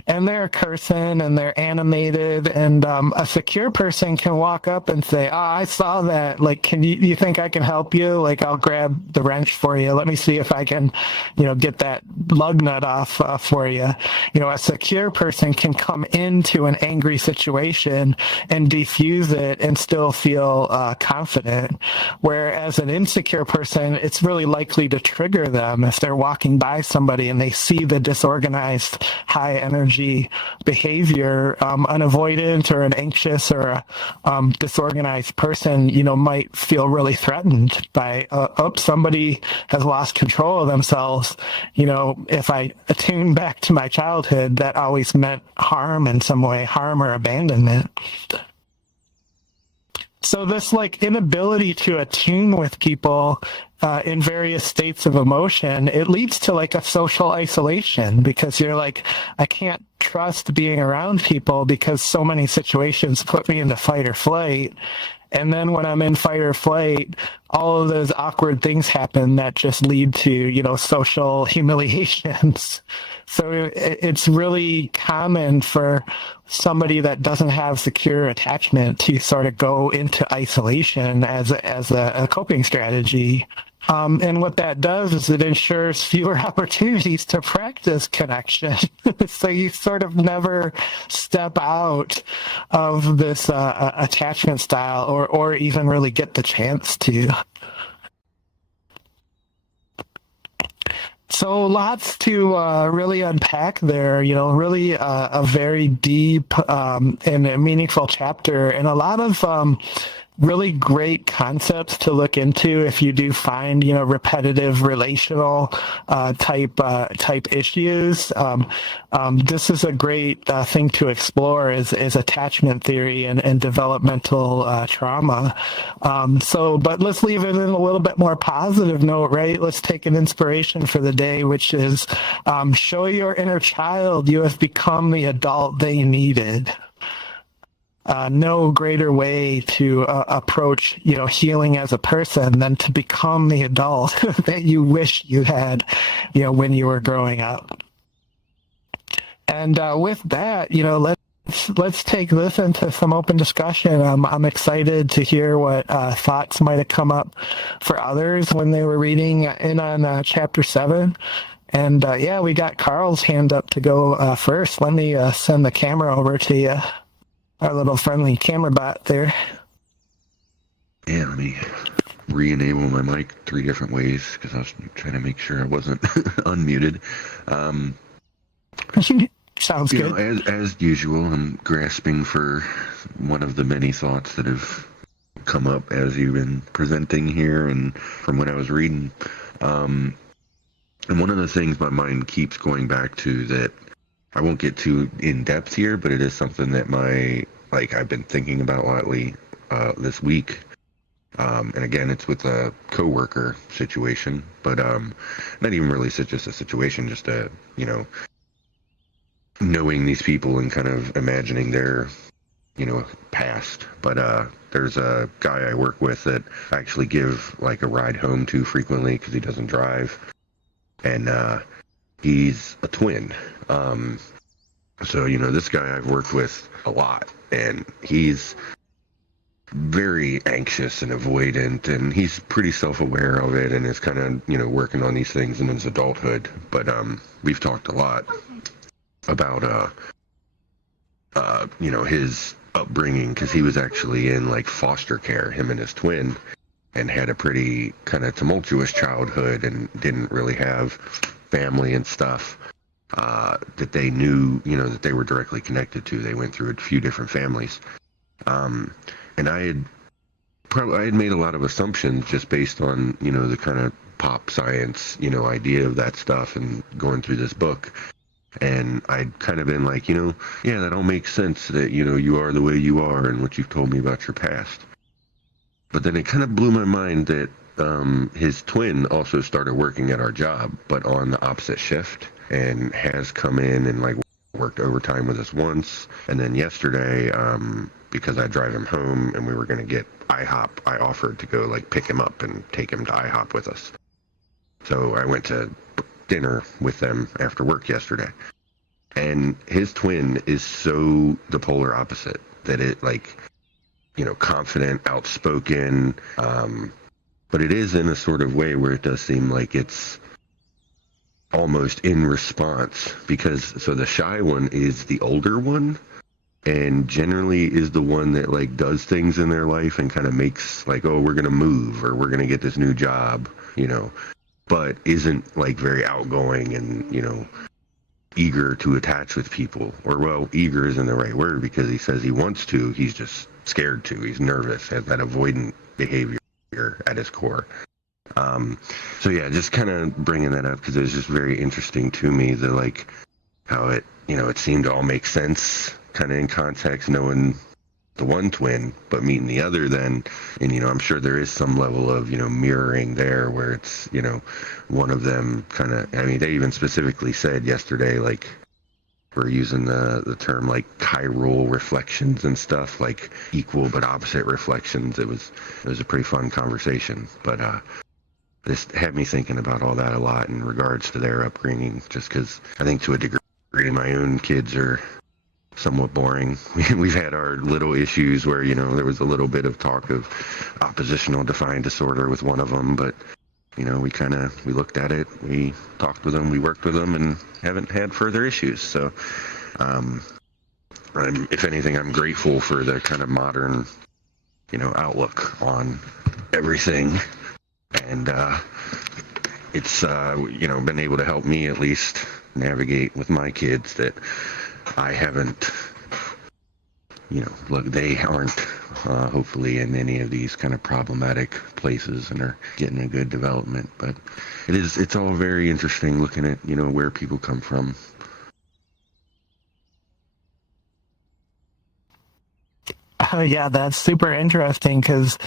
and they're cursing and they're animated, and a secure person can walk up and say, oh, I saw that, like, you think I can help you? Like, I'll grab the wrench for you. Let me see if I can, you know, get that lug nut off for you. You know, a secure person can come into an angry situation and defuse it and still feel confident, whereas an insecure person, it's really likely to trigger them if they're walking by somebody and they see the disorganized, high energy behavior. An avoidant or an anxious or a disorganized person, you know, might feel really threatened by, somebody has lost control of themselves. You know, if I attune back to my childhood, that always meant harm in some way, harm or abandonment. So this like inability to attune with people in various states of emotion, it leads to like a social isolation because you're like, I can't trust being around people because so many situations put me into fight or flight. And then when I'm in fight or flight, all of those awkward things happen that just lead to, you know, social humiliations. So it's really common for somebody that doesn't have secure attachment to sort of go into isolation as a coping strategy. And what that does is it ensures fewer opportunities to practice connection. So you sort of never step out of this attachment style or even really get the chance to. So lots to really unpack there, you know, really a very deep and a meaningful chapter, and a lot of really great concepts to look into if you do find, repetitive relational type issues. This is a great thing to explore is attachment theory and developmental trauma. But let's leave it in a little bit more positive note, right? Let's take an inspiration for the day, which is show your inner child you have become the adult they needed. No greater way to approach, healing as a person than to become the adult that you wish you had, when you were growing up. And with that, let's take this into some open discussion. I'm excited to hear what thoughts might have come up for others when they were reading in on Chapter 7. And we got Carl's hand up to go first. Let me send the camera over to you. Our little friendly camera bot there. Yeah, let me re-enable my mic 3 different ways because I was trying to make sure I wasn't unmuted. Sounds good. As usual, I'm grasping for one of the many thoughts that have come up as you've been presenting here and from when I was reading. And one of the things my mind keeps going back to that I won't get too in depth here, but it is something that I've been thinking about lately this week. And again, it's with a coworker situation, but not even really just a situation, just knowing these people and kind of imagining their past. But there's a guy I work with that I actually give a ride home to frequently because he doesn't drive, and he's a twin. So, this guy I've worked with a lot, and he's very anxious and avoidant, and he's pretty self-aware of it and is kind of, working on these things in his adulthood. But we've talked a lot about, his upbringing, because he was actually in, foster care, him and his twin, and had a pretty kind of tumultuous childhood and didn't really have family and stuff. That they knew, that they were directly connected to. They went through a few different families. And I had made a lot of assumptions just based on, the kind of pop science, idea of that stuff and going through this book. And I'd kind of been like, yeah, that all makes sense that, you are the way you are and what you've told me about your past. But then it kind of blew my mind that his twin also started working at our job, but on the opposite shift, and has come in and worked overtime with us once. And then yesterday, because I drive him home and we were going to get IHOP, I offered to go pick him up and take him to IHOP with us. So I went to dinner with them after work yesterday. And his twin is so the polar opposite that it confident, outspoken, but it is in a sort of way where it does seem like it's almost in response, because so the shy one is the older one and generally is the one that does things in their life and kind of makes oh, we're going to move or we're going to get this new job, but isn't very outgoing and, eager to attach with people. Or, well, eager isn't the right word because he says he wants to, he's just scared to, he's nervous, has that avoidant behavior at his core. So yeah, just kind of bringing that up because it was just very interesting to me that how it, it seemed to all make sense kind of in context, knowing the one twin, but meeting the other then, and, I'm sure there is some level of, mirroring there where it's, one of them kind of, they even specifically said yesterday, we're using the term chiral reflections and stuff, equal but opposite reflections. It was a pretty fun conversation, but this had me thinking about all that a lot in regards to their upbringing, just because I think to a degree my own kids are somewhat boring. We've had our little issues where, there was a little bit of talk of oppositional defiant disorder with one of them, but, we looked at it, we talked with them, we worked with them, and haven't had further issues. So, if anything, I'm grateful for the kind of modern, outlook on everything. And it's, been able to help me at least navigate with my kids that I haven't, look, they aren't hopefully in any of these kind of problematic places and are getting a good development. But it's all very interesting looking at, where people come from. Yeah, that's super interesting because,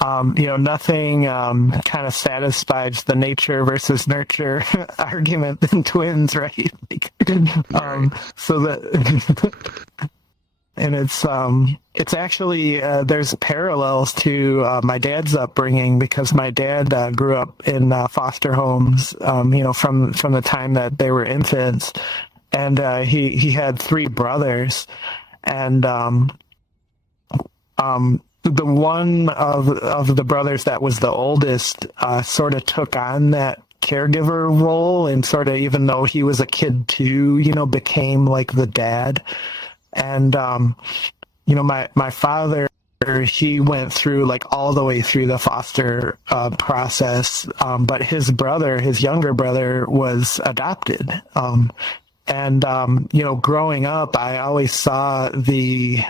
nothing kind of satisfies the nature versus nurture argument in twins, right? So that, and it's actually there's parallels to my dad's upbringing because my dad grew up in foster homes, from the time that they were infants, and he had three brothers, and the one of the brothers that was the oldest sort of took on that caregiver role and sort of, even though he was a kid too, became like the dad. And, my father, he went through like all the way through the foster process. But his younger brother was adopted. Growing up, I always saw the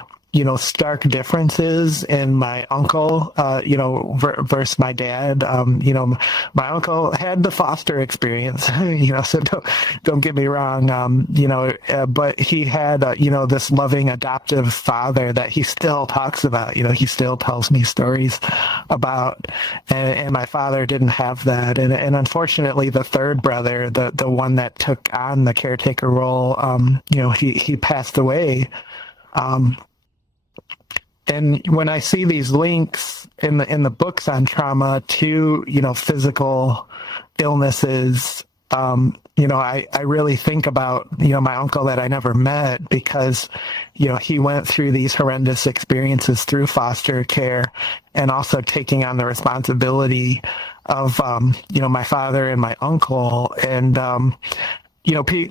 stark differences in my uncle, versus my dad. My uncle had the foster experience, so don't get me wrong, but he had, this loving adoptive father that he still talks about, he still tells me stories about, and my father didn't have that. And unfortunately, the third brother, the one that took on the caretaker role, he passed away. And when I see these links in the books on trauma to, physical illnesses, I really think about, my uncle that I never met because, he went through these horrendous experiences through foster care and also taking on the responsibility of, my father and my uncle. And,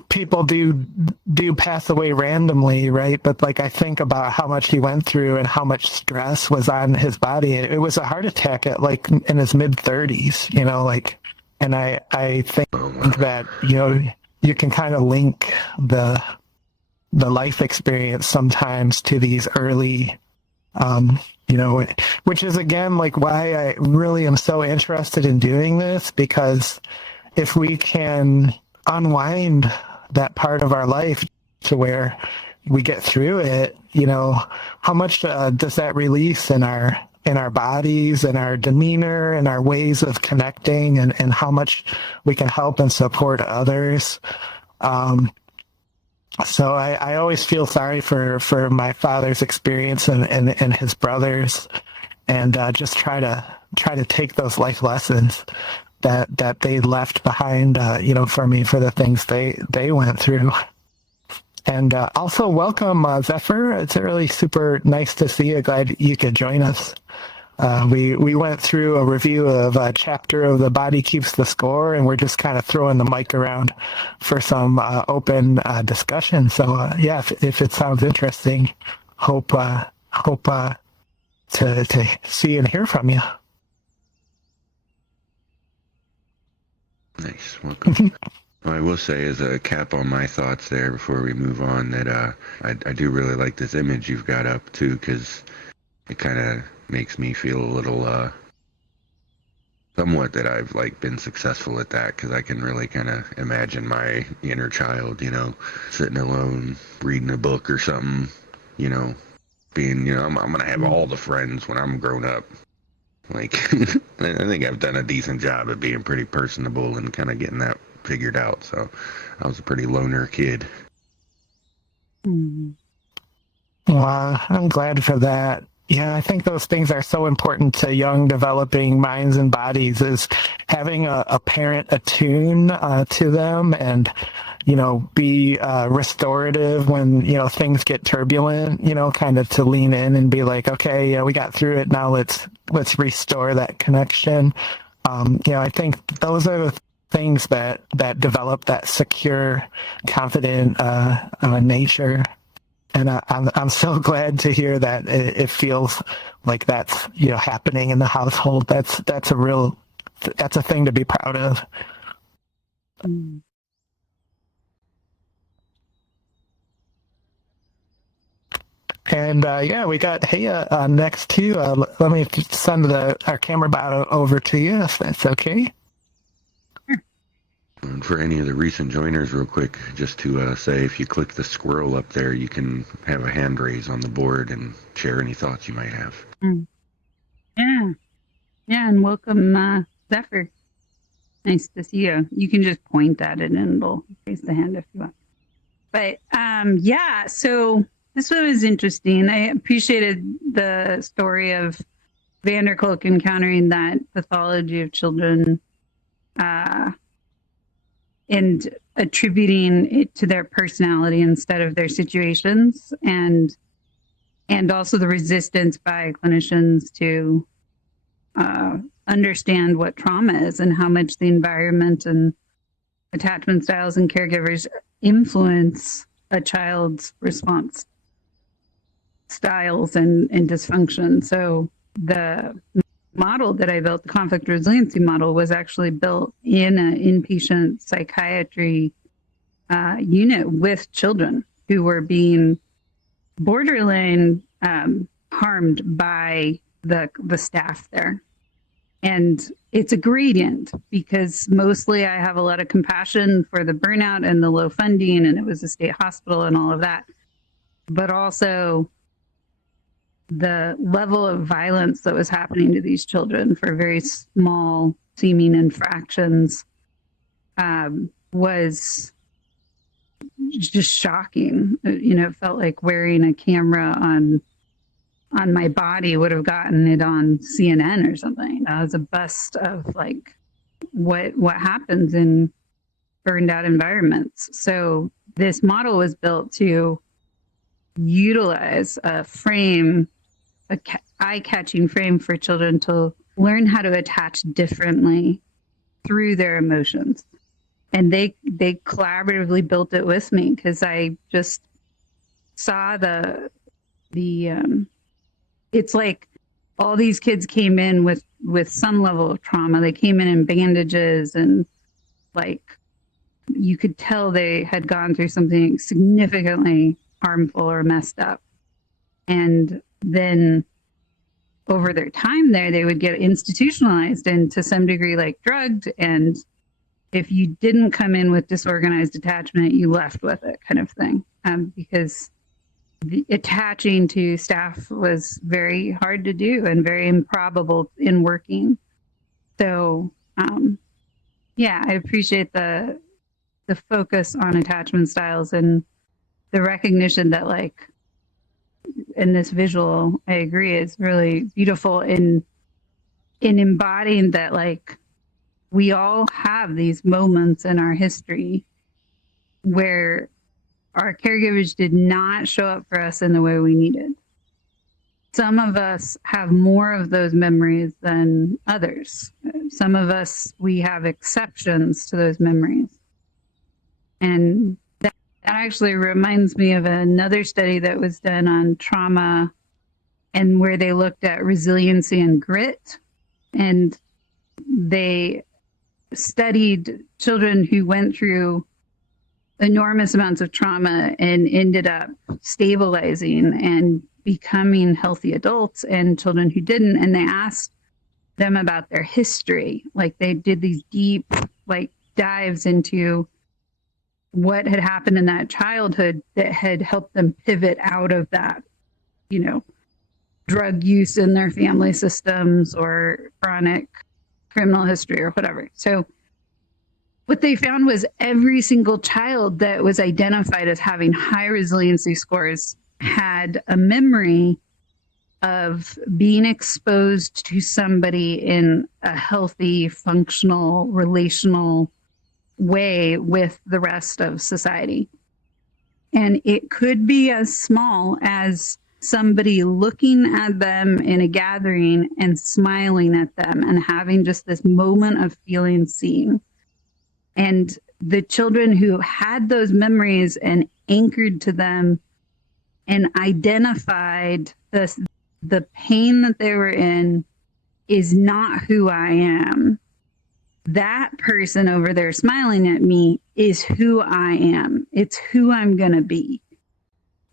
people do pass away randomly, right? But like, I think about how much he went through and how much stress was on his body. It was a heart attack at like in his mid-30s, and I think that, you can kind of link the life experience sometimes to these early, which is again, like why I really am so interested in doing this, because if we can unwind that part of our life to where we get through it, how much does that release in our bodies and our demeanor and our ways of connecting, and how much we can help and support others. So I always feel sorry for my father's experience and his brothers, and just try to take those life lessons that they left behind, for me, for the things they went through. And also welcome, Zephyr. It's really super nice to see you. Glad you could join us. We went through a review of a chapter of The Body Keeps the Score, and we're just kind of throwing the mic around for some open discussion. So yeah, if it sounds interesting, hope to see and hear from you. Nice, welcome. Well, I will say, as a cap on my thoughts there before we move on, that I do really like this image you've got up too, because it kind of makes me feel a little somewhat that I've like been successful at that, because I can really kind of imagine my inner child, sitting alone reading a book or something, being, I'm gonna have all the friends when I'm grown up. Like, I think I've done a decent job at being pretty personable and kind of getting that figured out. So I was a pretty loner kid. Well, I'm glad for that. Yeah, I think those things are so important to young developing minds and bodies, is having a parent attune to them and, be restorative when, things get turbulent, kind of to lean in and be like, okay, yeah, we got through it. Now let's restore that connection. I think those are the things that develop that secure, confident nature. And I'm so glad to hear that it feels like that's happening in the household. That's a thing to be proud of. And yeah, we got Haya next too. Let me send our camera bot over to you if that's okay. And for any of the recent joiners, real quick, just to say, if you click the squirrel up there, you can have a hand raise on the board and share any thoughts you might have. Yeah. Yeah, and welcome, Zephyr. Nice to see you. You can just point at it and it'll raise the hand if you want. But yeah, so this one was interesting. I appreciated the story of Vanderkolk encountering that pathology of children and attributing it to their personality instead of their situations, and also the resistance by clinicians to understand what trauma is and how much the environment and attachment styles and caregivers influence a child's response styles and dysfunction. So the model that I built, the conflict resiliency model, was actually built in an inpatient psychiatry unit with children who were being borderline harmed by the staff there. And it's a gradient because mostly I have a lot of compassion for the burnout and the low funding, and it was a state hospital and all of that. But also the level of violence that was happening to these children for very small seeming infractions was just shocking. You know, it felt like wearing a camera on my body would have gotten it on CNN or something. It was a bust of like what happens in burned out environments. So this model was built to utilize a frame, eye-catching frame for children to learn how to attach differently through their emotions. And they collaboratively built it with me because I just saw the it's like all these kids came in with some level of trauma. They came in bandages, and like you could tell they had gone through something significantly harmful or messed up. And then over their time there, they would get institutionalized and to some degree like drugged. And if you didn't come in with disorganized attachment, you left with it, kind of thing. Because attaching to staff was very hard to do and very improbable in working. So yeah, I appreciate the focus on attachment styles and the recognition that, like, in this visual, I agree, is really beautiful in embodying that, like, we all have these moments in our history where our caregivers did not show up for us in the way we needed. Some of us have more of those memories than others. Some of us, we have exceptions to those memories. And that actually reminds me of another study that was done on trauma, and where they looked at resiliency and grit. And they studied children who went through enormous amounts of trauma and ended up stabilizing and becoming healthy adults, and children who didn't. And they asked them about their history. Like, they did these deep, like, dives into what had happened in that childhood that had helped them pivot out of that, you know, drug use in their family systems or chronic criminal history or whatever. So what they found was every single child that was identified as having high resiliency scores had a memory of being exposed to somebody in a healthy, functional, relational way with the rest of society. And it could be as small as somebody looking at them in a gathering and smiling at them and having just this moment of feeling seen. And the children who had those memories and anchored to them and identified the pain that they were in is not who I am. That person over there smiling at me is who I am. It's who I'm going to be.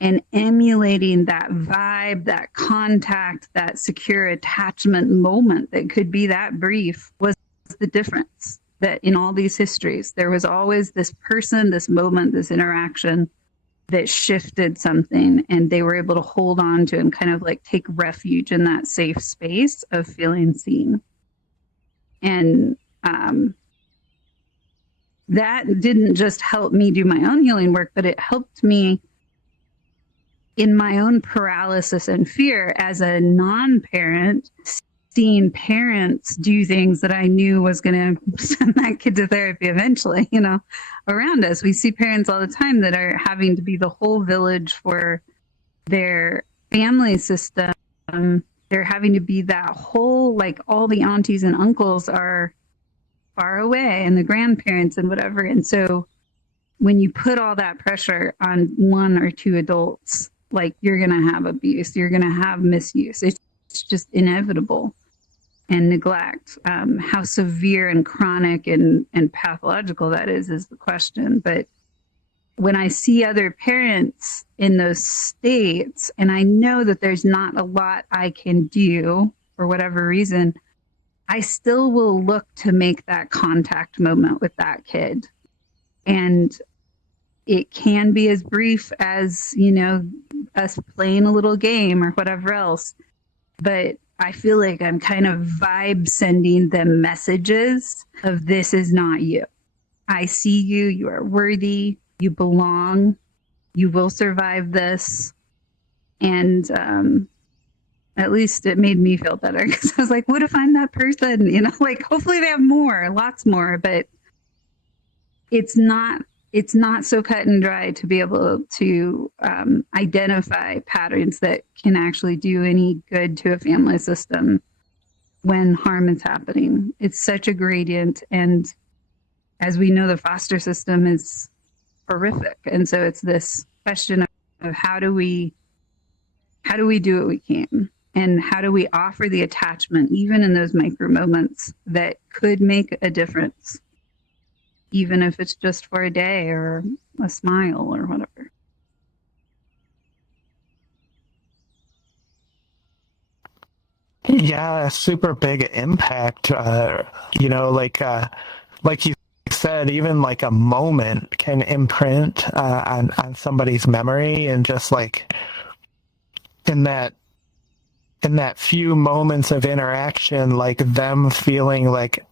and emulating that vibe, that contact, that secure attachment moment that could be that brief was the difference. That in all these histories, there was always this person, this moment, this interaction that shifted something, and they were able to hold on to and kind of like take refuge in that safe space of feeling seen. And that didn't just help me do my own healing work, but it helped me in my own paralysis and fear as a non-parent, seeing parents do things that I knew was going to send that kid to therapy eventually, you know, around us. We see parents all the time that are having to be the whole village for their family system. They're having to be that whole, like all the aunties and uncles are far away and the grandparents and whatever. And so when you put all that pressure on one or two adults, like you're going to have abuse, you're going to have misuse. It's just inevitable. And neglect. How severe and chronic and pathological that is the question. But when I see other parents in those states, and I know that there's not a lot I can do for whatever reason, I still will look to make that contact moment with that kid. And it can be as brief as, you know, us playing a little game or whatever else. But I feel like I'm kind of vibe sending them messages of this is not you. I see you. You are worthy. You belong. You will survive this. And at least it made me feel better because I was like, what if I'm that person? You know, like hopefully they have more, lots more, but it's not so cut and dry to be able to identify patterns that can actually do any good to a family system when harm is happening. It's such a gradient. And as we know, the foster system is horrific. And so it's this question of how do we do what we can? And how do we offer the attachment, even in those micro moments that could make a difference? Even if it's just for a day or a smile or whatever. Yeah, super big impact. You know, like you said, even like a moment can imprint on somebody's memory, and just like in that few moments of interaction, like them feeling like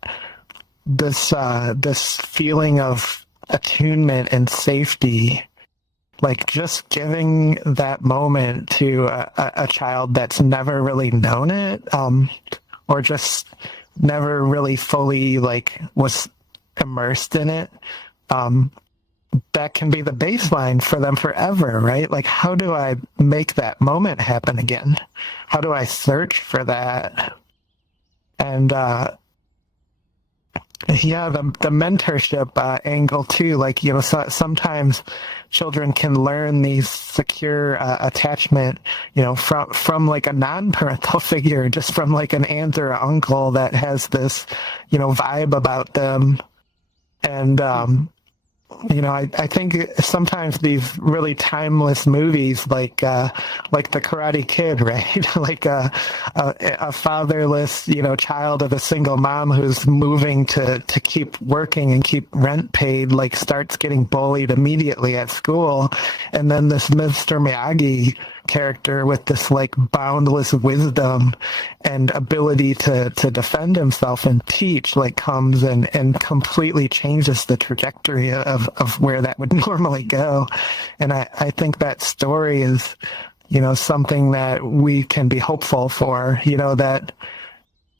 this feeling of attunement and safety, like just giving that moment to a child that's never really known it, or just never really fully like was immersed in it, that can be the baseline for them forever, right? Like, how do I make that moment happen again? How do I search for that? And yeah, the mentorship angle too. Like, you know, sometimes children can learn these secure attachment, you know, from like a non-parental figure, just from like an aunt or uncle that has this, you know, vibe about them. And you know, I think sometimes these really timeless movies, like The Karate Kid, right? Like a fatherless, you know, child of a single mom who's moving to keep working and keep rent paid, like starts getting bullied immediately at school, and then this Mr. Miyagi character with this like boundless wisdom and ability to defend himself and teach, like comes and completely changes the trajectory of where that would normally go. And I think that story is, you know, something that we can be hopeful for, you know, that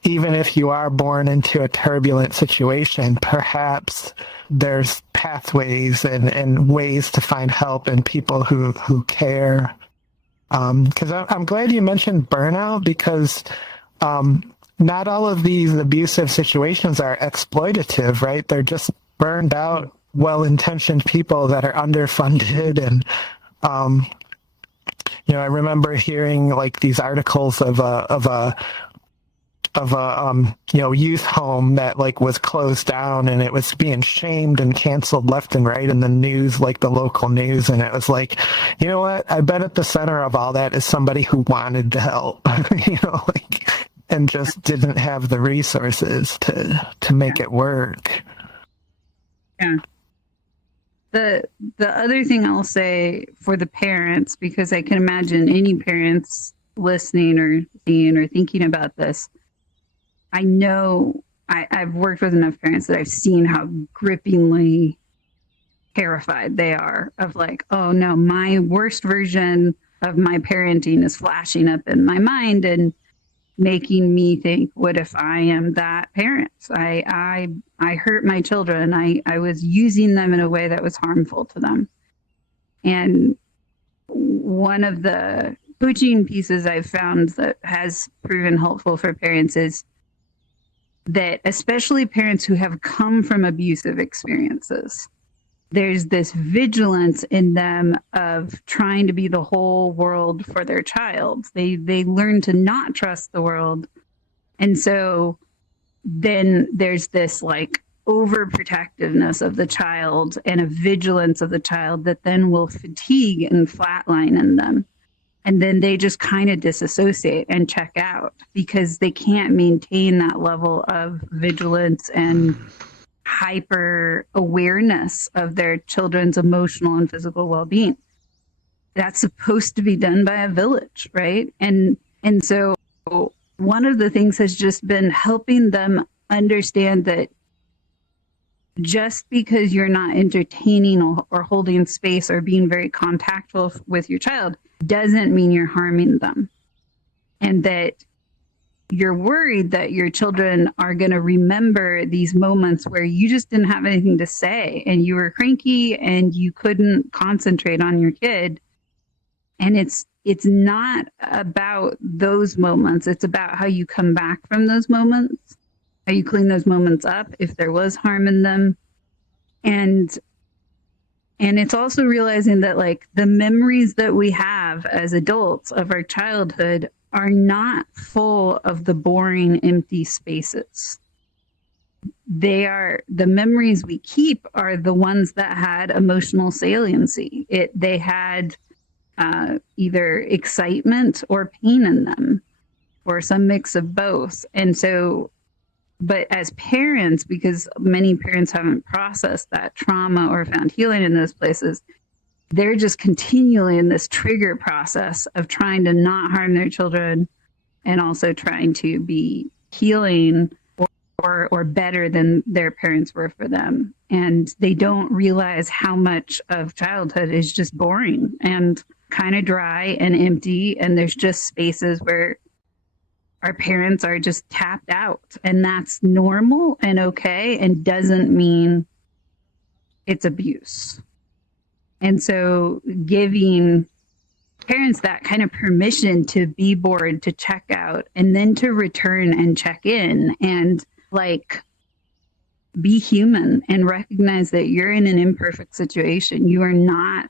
even if you are born into a turbulent situation, perhaps there's pathways and ways to find help and people who care. Because I'm glad you mentioned burnout, because not all of these abusive situations are exploitative, right? They're just burned out, well-intentioned people that are underfunded. And, you know, I remember hearing like these articles of a of a youth home that like was closed down, and it was being shamed and canceled left and right in the news, like the local news. And it was like, you know what? I bet at the center of all that is somebody who wanted to help, like, and just didn't have the resources to make it work. Yeah. The other thing I'll say for the parents, because I can imagine any parents listening or seeing or thinking about this, I know I've worked with enough parents that I've seen how grippingly terrified they are of like, oh no, my worst version of my parenting is flashing up in my mind and making me think, what if I am that parent? I hurt my children. I was using them in a way that was harmful to them. And one of the coaching pieces I've found that has proven helpful for parents is that, especially parents who have come from abusive experiences, there's this vigilance in them of trying to be the whole world for their child. They learn to not trust the world. And so then there's this like overprotectiveness of the child and a vigilance of the child that then will fatigue and flatline in them. And then they just kind of disassociate and check out because they can't maintain that level of vigilance and hyper awareness of their children's emotional and physical well-being. That's supposed to be done by a village, right? And so one of the things has just been helping them understand that just because you're not entertaining or holding space or being very contactful with your child doesn't mean you're harming them. And that you're worried that your children are going to remember these moments where you just didn't have anything to say and you were cranky and you couldn't concentrate on your kid. And it's not about those moments. It's about how you come back from those moments, how you clean those moments up if there was harm in them. And it's also realizing that like the memories that we have as adults of our childhood are not full of the boring, empty spaces. They are, the memories we keep are the ones that had emotional saliency. They had either excitement or pain in them, or some mix of both. And so, but as parents, because many parents haven't processed that trauma or found healing in those places, they're just continually in this trigger process of trying to not harm their children and also trying to be healing or better than their parents were for them. And they don't realize how much of childhood is just boring and kind of dry and empty. And there's just spaces where our parents are just tapped out, and that's normal and okay and doesn't mean it's abuse. And so giving parents that kind of permission to be bored, to check out, and then to return and check in and like be human and recognize that you're in an imperfect situation. You are not,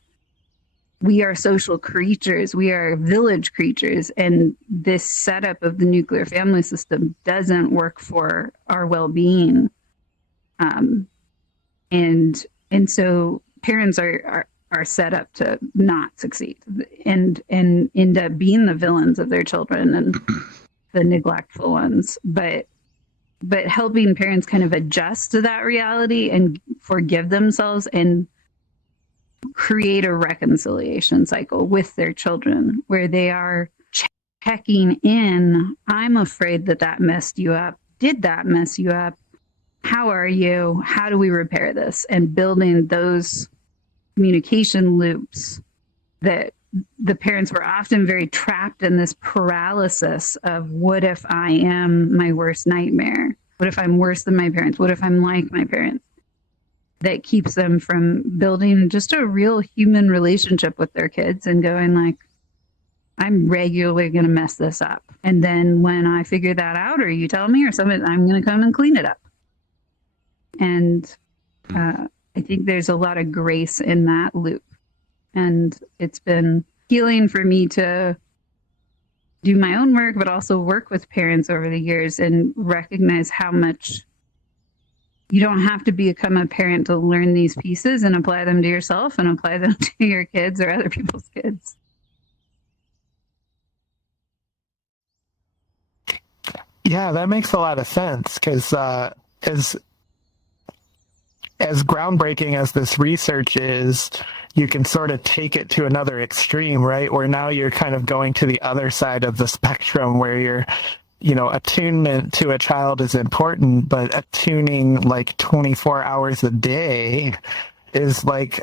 we are social creatures. We are village creatures. And this setup of the nuclear family system doesn't work for our well-being. And so parents are set up to not succeed and end up being the villains of their children and the neglectful ones. But helping parents kind of adjust to that reality and forgive themselves and create a reconciliation cycle with their children where they are checking in. I'm afraid that messed you up. Did that mess you up? How are you? How do we repair this? And building those communication loops that the parents were often very trapped in this paralysis of what if I am my worst nightmare? What if I'm worse than my parents? What if I'm like my parents? That keeps them from building just a real human relationship with their kids and going like, I'm regularly going to mess this up. And then when I figure that out, or you tell me or something, I'm going to come and clean it up. And I think there's a lot of grace in that loop. And it's been healing for me to do my own work, but also work with parents over the years and recognize how much you don't have to become a parent to learn these pieces and apply them to yourself and apply them to your kids or other people's kids. Yeah, that makes a lot of sense because as groundbreaking as this research is, you can sort of take it to another extreme, right? Where now you're kind of going to the other side of the spectrum where you're, attunement to a child is important, but attuning like 24 hours a day is like,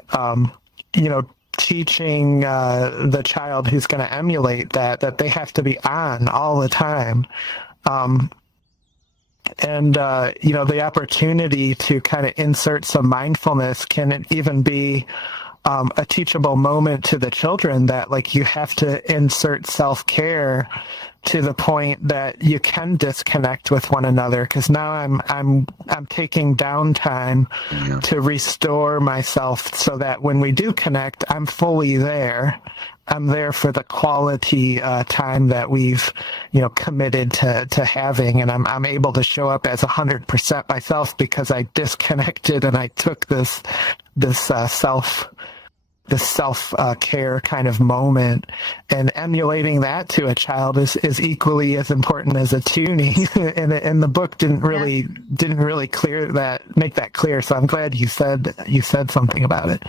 teaching the child who's going to emulate that they have to be on all the time. The opportunity to kind of insert some mindfulness can even be a teachable moment to the children that like you have to insert self-care to the point that you can disconnect with one another because now I'm taking downtime to restore myself so that when we do connect, I'm fully there. I'm there for the quality time that we've, committed to having, and I'm able to show up as 100% myself because I disconnected and I took this self care kind of moment, and emulating that to a child is equally as important as attuning. and the book didn't really make that clear. So I'm glad you said something about it.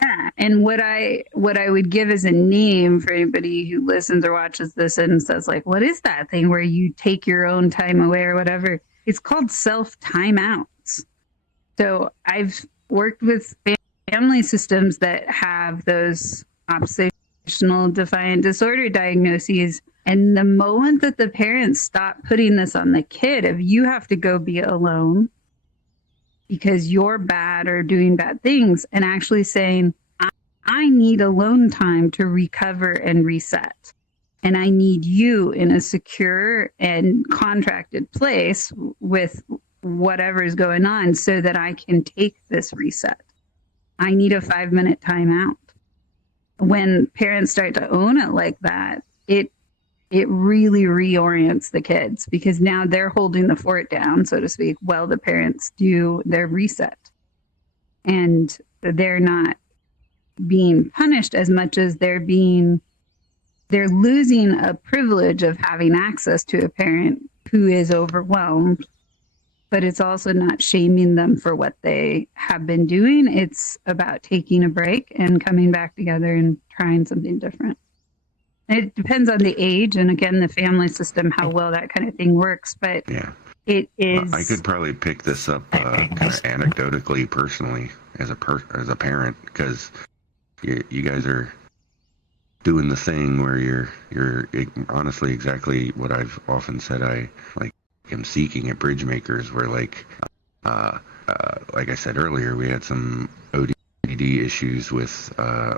Yeah, and what I would give as a name for anybody who listens or watches this and says like, what is that thing where you take your own time away or whatever? It's called self timeouts. So I've worked with family systems that have those oppositional defiant disorder diagnoses. And the moment that the parents stop putting this on the kid, if you have to go be alone because you're bad or doing bad things, and actually saying, I need alone time to recover and reset. And I need you in a secure and contracted place with whatever is going on so that I can take this reset. I need a 5-minute timeout. When parents start to own it like that, it really reorients the kids because now they're holding the fort down, so to speak, while the parents do their reset. And they're not being punished as much as they're losing a privilege of having access to a parent who is overwhelmed, but it's also not shaming them for what they have been doing. It's about taking a break and coming back together and trying something different. It depends on the age and, again, the family system, how well that kind of thing works. But yeah, it is. I could probably pick this up kind of anecdotally, personally, as a parent, because you guys are doing the thing where you're honestly exactly what I've often said. I am seeking at Bridgemakers, where like I said earlier, we had some ODD issues with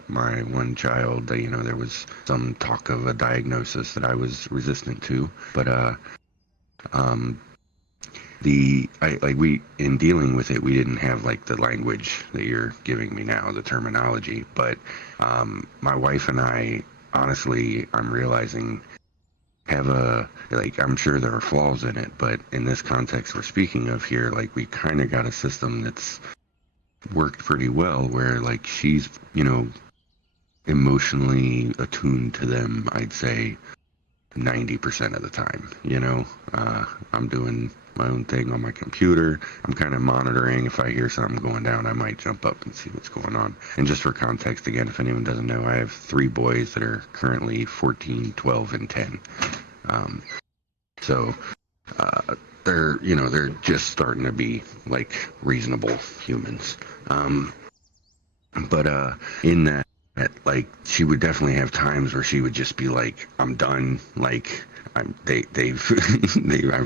my one child. There was some talk of a diagnosis that I was resistant to, but we in dealing with it, we didn't have like the language that you're giving me now, the terminology. But my wife and I, honestly, I'm realizing have I'm sure there are flaws in it, but in this context we're speaking of here, like we kind of got a system that's worked pretty well where like she's, emotionally attuned to them, I'd say 90% of the time. I'm doing my own thing on my computer. I'm kind of monitoring. If I hear something going down, I might jump up and see what's going on. And just for context, again, if anyone doesn't know, I have 3 boys that are currently 14, 12, and 10. They're just starting to be like reasonable humans. But in that, like, she would definitely have times where she would just be like, I'm done. Like, I've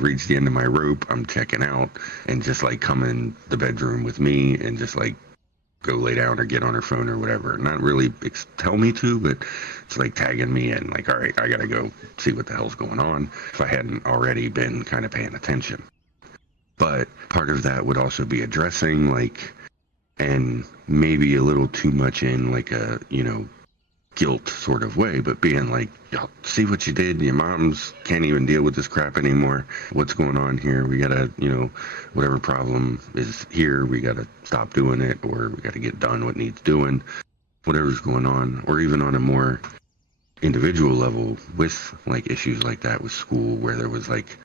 reached the end of my rope. I'm checking out, and just like come in the bedroom with me and just like go lay down or get on her phone or whatever. Not really tell me to, but it's like tagging me in, like, all right, I gotta go see what the hell's going on if I hadn't already been kind of paying attention. But part of that would also be addressing, like, and maybe a little too much in like a, guilt sort of way, but being like, yo, see what you did? Your moms can't even deal with this crap anymore. What's going on here? We gotta, whatever problem is here, we gotta stop doing it, or we gotta get done what needs doing, whatever's going on. Or even on a more individual level with like issues like that with school, where there was like,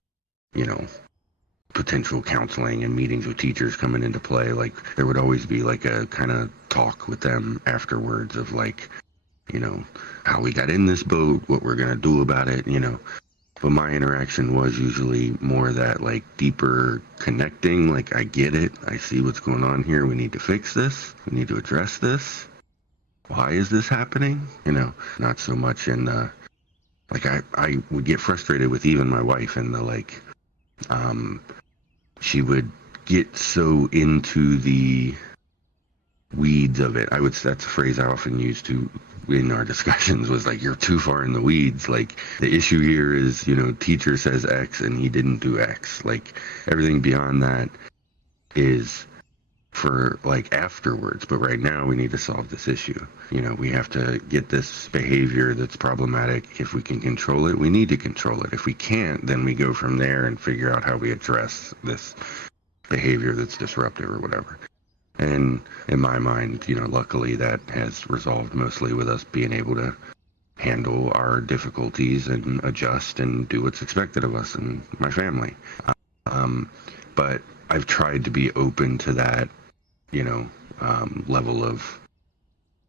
potential counseling and meetings with teachers coming into play. Like there would always be like a kind of talk with them afterwards of like, how we got in this boat, what we're going to do about it, But my interaction was usually more that like deeper connecting, like I get it, I see what's going on here, we need to fix this, we need to address this. Why is this happening? Not so much in like I would get frustrated with even my wife and the like, she would get so into the weeds of it. That's a phrase I often use in our discussions, was like, you're too far in the weeds. Like the issue here is, teacher says X and he didn't do X. Like everything beyond that is for like afterwards. But right now we need to solve this issue. We have to get this behavior that's problematic. If we can control it, we need to control it. If we can't, then we go from there and figure out how we address this behavior that's disruptive or whatever. And in my mind, luckily that has resolved mostly with us being able to handle our difficulties and adjust and do what's expected of us and my family. But I've tried to be open to that, level of,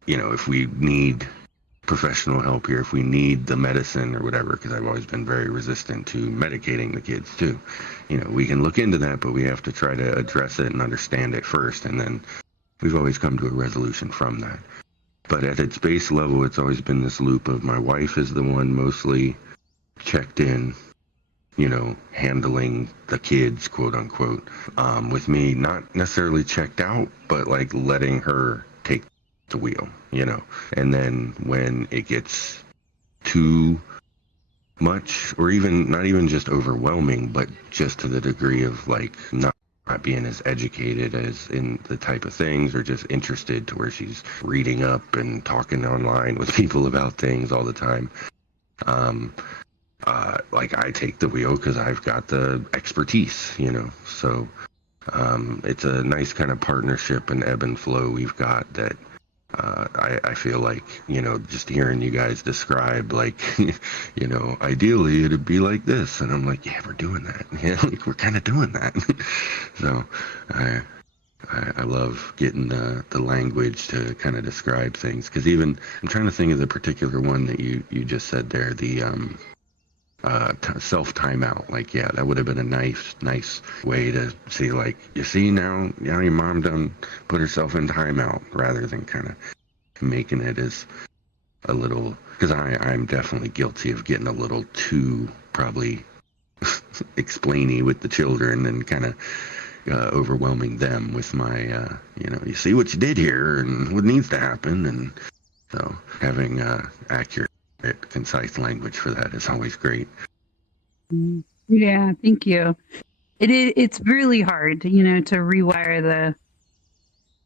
if we need professional help here, if we need the medicine or whatever, because I've always been very resistant to medicating the kids too. We can look into that, but we have to try to address it and understand it first, and then we've always come to a resolution from that. But at its base level, it's always been this loop of my wife is the one mostly checked in, handling the kids, quote unquote, with me, not necessarily checked out, but like letting her take the wheel, and then when it gets too much, or even not even just overwhelming, but just to the degree of like not being as educated as in the type of things, or just interested to where she's reading up and talking online with people about things all the time, like I take the wheel because I've got the expertise, so it's a nice kind of partnership and ebb and flow we've got that I feel like, just hearing you guys describe, like, ideally it'd be like this. And I'm like, yeah, we're doing that. Yeah, like we're kind of doing that. So I love getting the language to kind of describe things. Because even, I'm trying to think of the particular one that you just said there, the self timeout. Like, yeah, that would have been a nice way to see, like, you see now your mom done put herself in timeout, rather than kind of making it as a little, because I'm definitely guilty of getting a little too probably explainy with the children and kind of overwhelming them with my you see what you did here and what needs to happen. And so having accurate, concise language for that is always great. Yeah, thank you. It's really hard, to rewire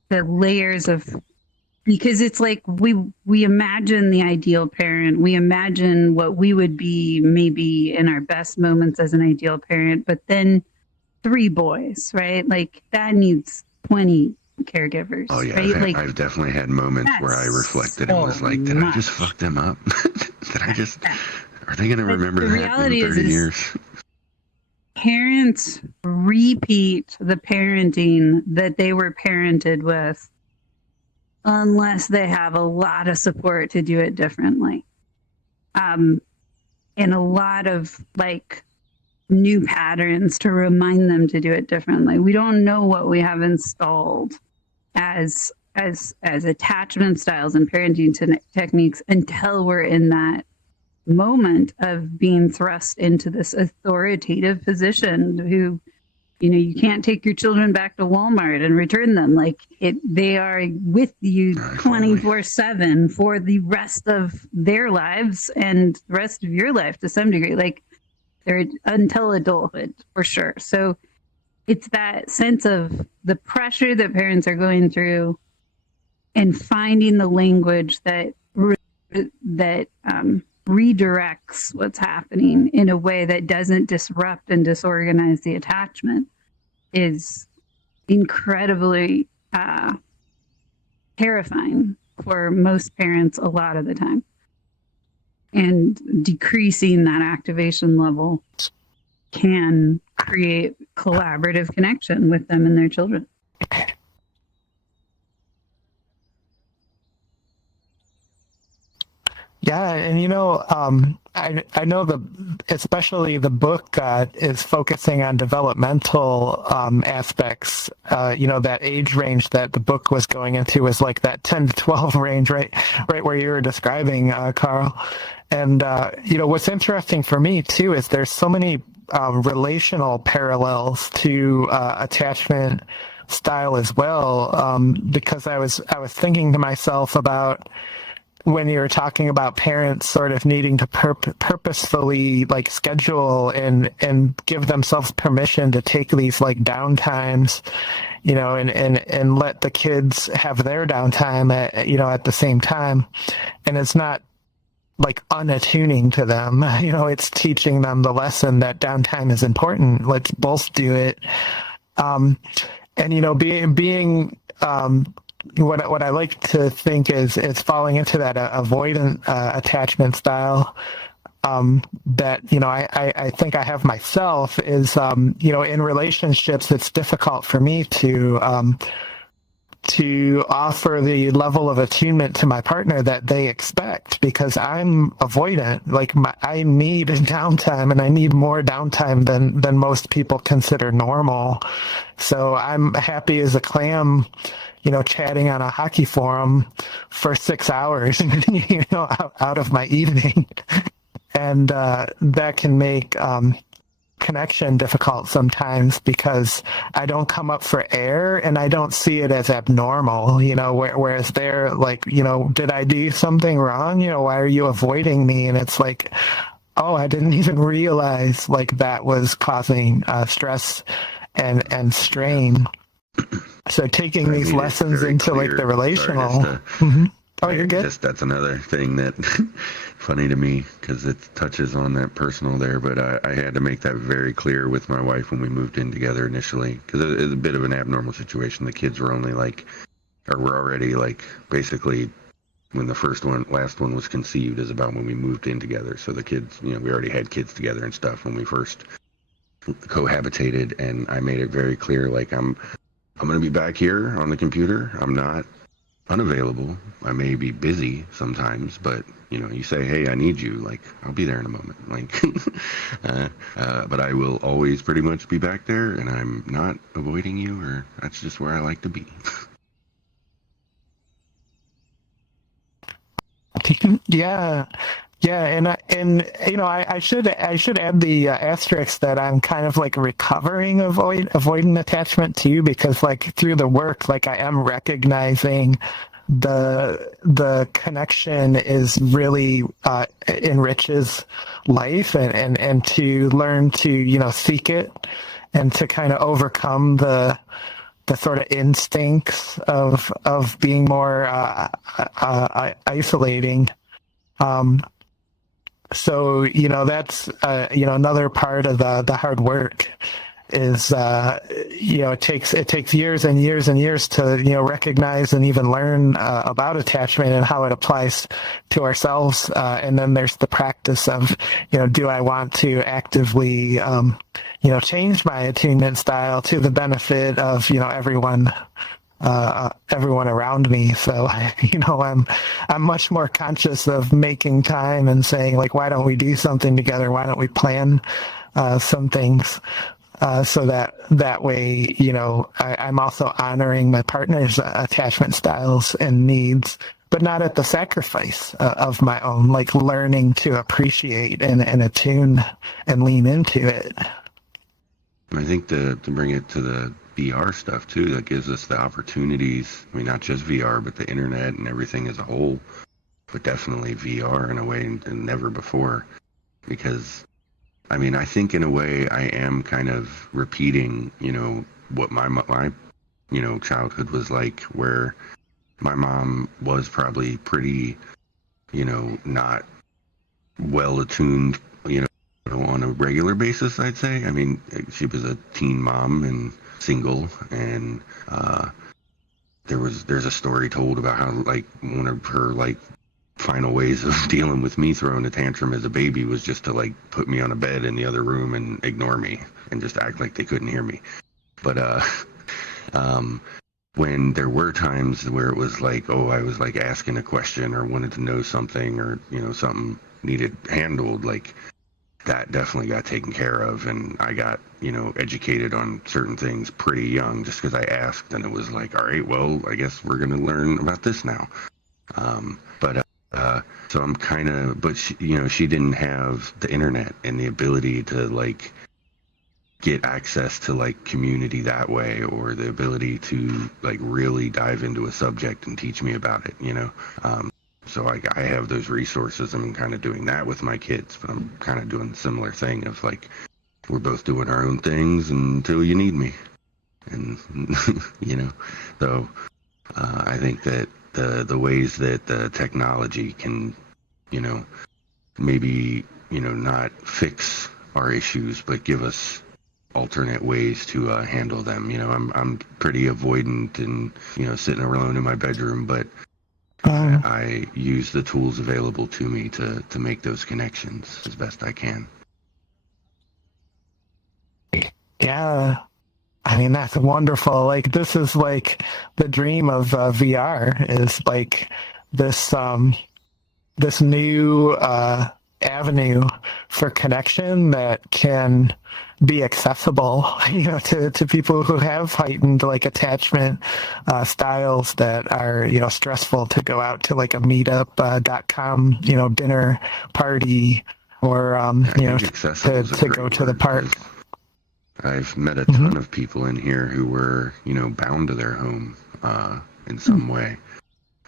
the layers of, because it's like we imagine the ideal parent, we imagine what we would be maybe in our best moments as an ideal parent, but then 3 boys, right? Like that needs 20 caregivers. Oh yeah, right? I've definitely had moments where I reflected and was like, did I just fuck them up? Are they going to remember that in 30 years? Parents repeat the parenting that they were parented with unless they have a lot of support to do it differently. And a lot of like new patterns to remind them to do it differently. We don't know what we have installed as attachment styles and parenting techniques until we're in that moment of being thrust into this authoritative position who, you can't take your children back to Walmart and return them. Like they are with you 24/7 for the rest of their lives and the rest of your life to some degree. Like they're until adulthood for sure. So it's that sense of the pressure that parents are going through and finding the language that that redirects what's happening in a way that doesn't disrupt and disorganize the attachment is incredibly terrifying for most parents a lot of the time. And decreasing that activation level can create collaborative connection with them and their children. Yeah, and I know especially the book is focusing on developmental aspects. That age range that the book was going into was like that 10 to 12 range, right where you were describing, Carl. And what's interesting for me too is there's so many relational parallels to attachment style as well, because I was thinking to myself about when you were talking about parents sort of needing to purposefully like schedule and give themselves permission to take these like downtimes, and let the kids have their downtime at the same time. And it's not like unattuning to them, it's teaching them the lesson that downtime is important. Let's both do it. And being what I like to think is falling into that avoidant attachment style that I think I have myself is in relationships it's difficult for me to offer the level of attunement to my partner that they expect, because I'm avoidant. Like I need downtime, and I need more downtime than most people consider normal. So I'm happy as a clam, chatting on a hockey forum for 6 hours, out of my evening. And that can make connection difficult sometimes because I don't come up for air and I don't see it as abnormal, whereas they're like, did I do something wrong? Why are you avoiding me? And it's like, oh, I didn't even realize like that was causing stress and strain. So taking these lessons into clear. Like the relational. Oh, you're good. That's another thing that funny to me because it touches on that personal there. But I had to make that very clear with my wife when we moved in together initially, because it was a bit of an abnormal situation. The kids were only were already basically when the last one was conceived is about when we moved in together. So the kids, we already had kids together and stuff when we first cohabitated, and I made it very clear, I'm going to be back here on the computer. I'm not unavailable. I may be busy sometimes, but you say, hey, I need you, I'll be there in a moment, but I will always pretty much be back there, and I'm not avoiding you, or that's just where I like to be. Yeah, and I should add the asterisk that I'm kind of recovering avoidant attachment too, because through the work I am recognizing the connection is really enriches life, and to learn to seek it and to kind of overcome the sort of instincts of being more isolating. So that's another part of the hard work is it takes years and years and years to recognize and even learn about attachment and how it applies to ourselves, and then there's the practice of do I want to actively change my attunement style to the benefit of everyone around me. So I'm much more conscious of making time and saying why don't we do something together, why don't we plan some things, so that way I'm also honoring my partner's attachment styles and needs, but not at the sacrifice of my own, learning to appreciate and attune and lean into it. I think to bring it to the VR stuff too, that gives us the opportunities. I mean, not just VR, but the internet and everything as a whole, but definitely VR in a way and never before. Because, I mean, I think in a way I am kind of repeating, what my childhood was like, where my mom was probably pretty not well attuned, on a regular basis, I'd say. I mean, she was a teen mom and single, and there's a story told about how, like, one of her, like, final ways of dealing with me throwing a tantrum as a baby was just to, like, put me on a bed in the other room and ignore me and just act like they couldn't hear me. But when there were times where it was like, oh, I was, like, asking a question or wanted to know something, or something needed handled, like, that definitely got taken care of, and I got, educated on certain things pretty young just because I asked, and it was like, all right, well, I guess we're going to learn about this now. So I'm kind of, but she didn't have the internet and the ability to, like, get access to, like, community that way, or the ability to, like, really dive into a subject and teach me about it, So I have those resources. I'm kind of doing that with my kids, but I'm kind of doing the similar thing of, like, we're both doing our own things until you need me. And, so I think that the ways that the technology can, maybe, not fix our issues, but give us alternate ways to handle them. I'm pretty avoidant and, sitting alone in my bedroom, but I use the tools available to me to make those connections as best I can. Yeah. I mean, that's wonderful. Like, this is like the dream of VR, is like this this new avenue for connection that can be accessible, to people who have heightened, like, attachment styles that are, stressful to go out to, like, a meetup.com, dinner party, or, to go to the park. I've met a ton of people in here who were, bound to their home in some way.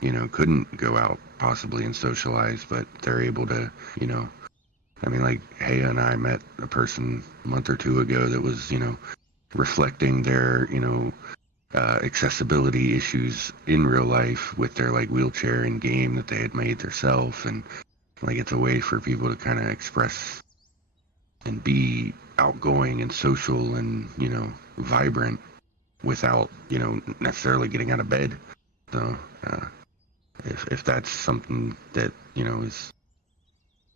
Couldn't go out possibly and socialize, but they're able to, I mean, like, Haya and I met a person a month or two ago that was, reflecting their, accessibility issues in real life with their, like, wheelchair and game that they had made themselves. And, like, it's a way for people to kind of express and be outgoing and social and, vibrant without, necessarily getting out of bed. So, if that's something that, is,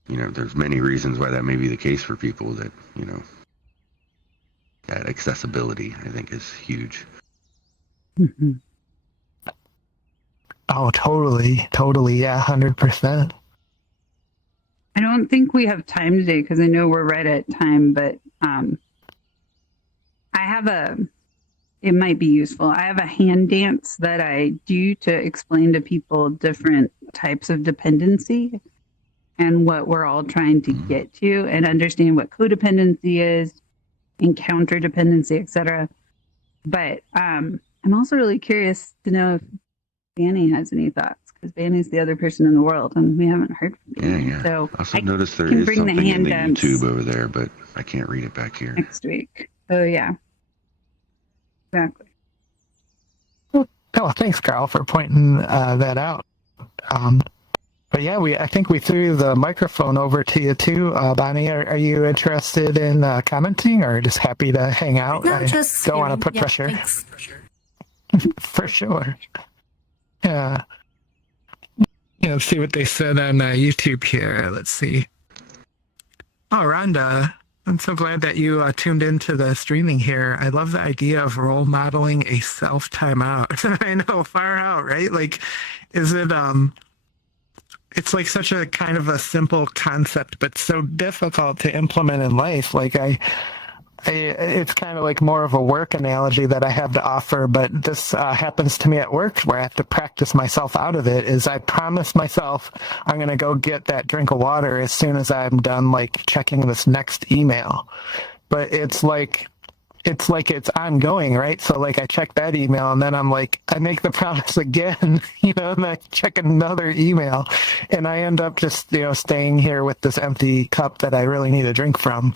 there's many reasons why that may be the case for people, that, that accessibility, I think, is huge. Mm-hmm. Oh, totally. Yeah, 100%. I don't think we have time today because I know we're right at time, but I have it might be useful. I have a hand dance that I do to explain to people different types of dependency and what we're all trying to get to, and understand what codependency is and counterdependency, etc. But I'm also really curious to know if Banny has any thoughts, because Banny's the other person in the world and we haven't heard from Banny. Yeah. So I also noticed there is something in the YouTube over there, but I can't read it back here. Next week. Oh, yeah. Exactly. Oh, thanks, Carl, for pointing that out. But yeah, I think we threw the microphone over to you too, Bonnie. Are you interested in commenting, or just happy to hang out? No, I just don't want to put pressure. Thanks. For sure. For sure. Yeah. Let's see what they said on YouTube here. Let's see. Oh, Rhonda, I'm so glad that you tuned into the streaming here. I love the idea of role modeling a self timeout. I know, far out, right? Like, is it it's like such a kind of a simple concept, but so difficult to implement in life. Like, it's kind of like more of a work analogy that I have to offer, but this happens to me at work where I have to practice myself out of it. Is I promise myself I'm going to go get that drink of water as soon as I'm done, like, checking this next email. But it's ongoing, right? So, like, I check that email and then I'm like, I make the promise again, and I check another email, and I end up just, staying here with this empty cup that I really need a drink from,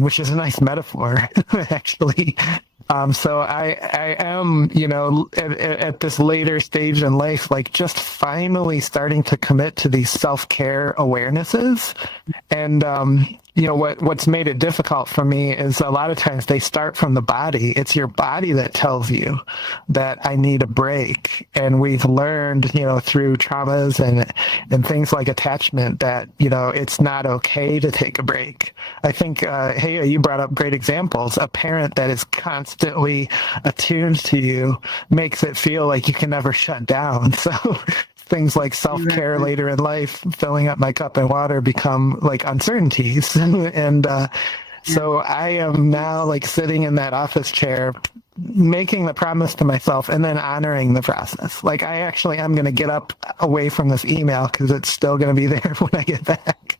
which is a nice metaphor, actually. So I am, at this later stage in life, like just finally starting to commit to these self-care awarenesses. And, what's made it difficult for me is a lot of times they start from the body. It's your body that tells you that I need a break. And we've learned, through traumas and things like attachment that, it's not okay to take a break. I think, hey, you brought up great examples. A parent that is constantly attuned to you makes it feel like you can never shut down. So things like self-care Exactly. later in life, filling up my cup and water become like uncertainties. And so I am now like sitting in that office chair, making the promise to myself and then honoring the process. Like I actually am going to get up away from this email because it's still going to be there when I get back.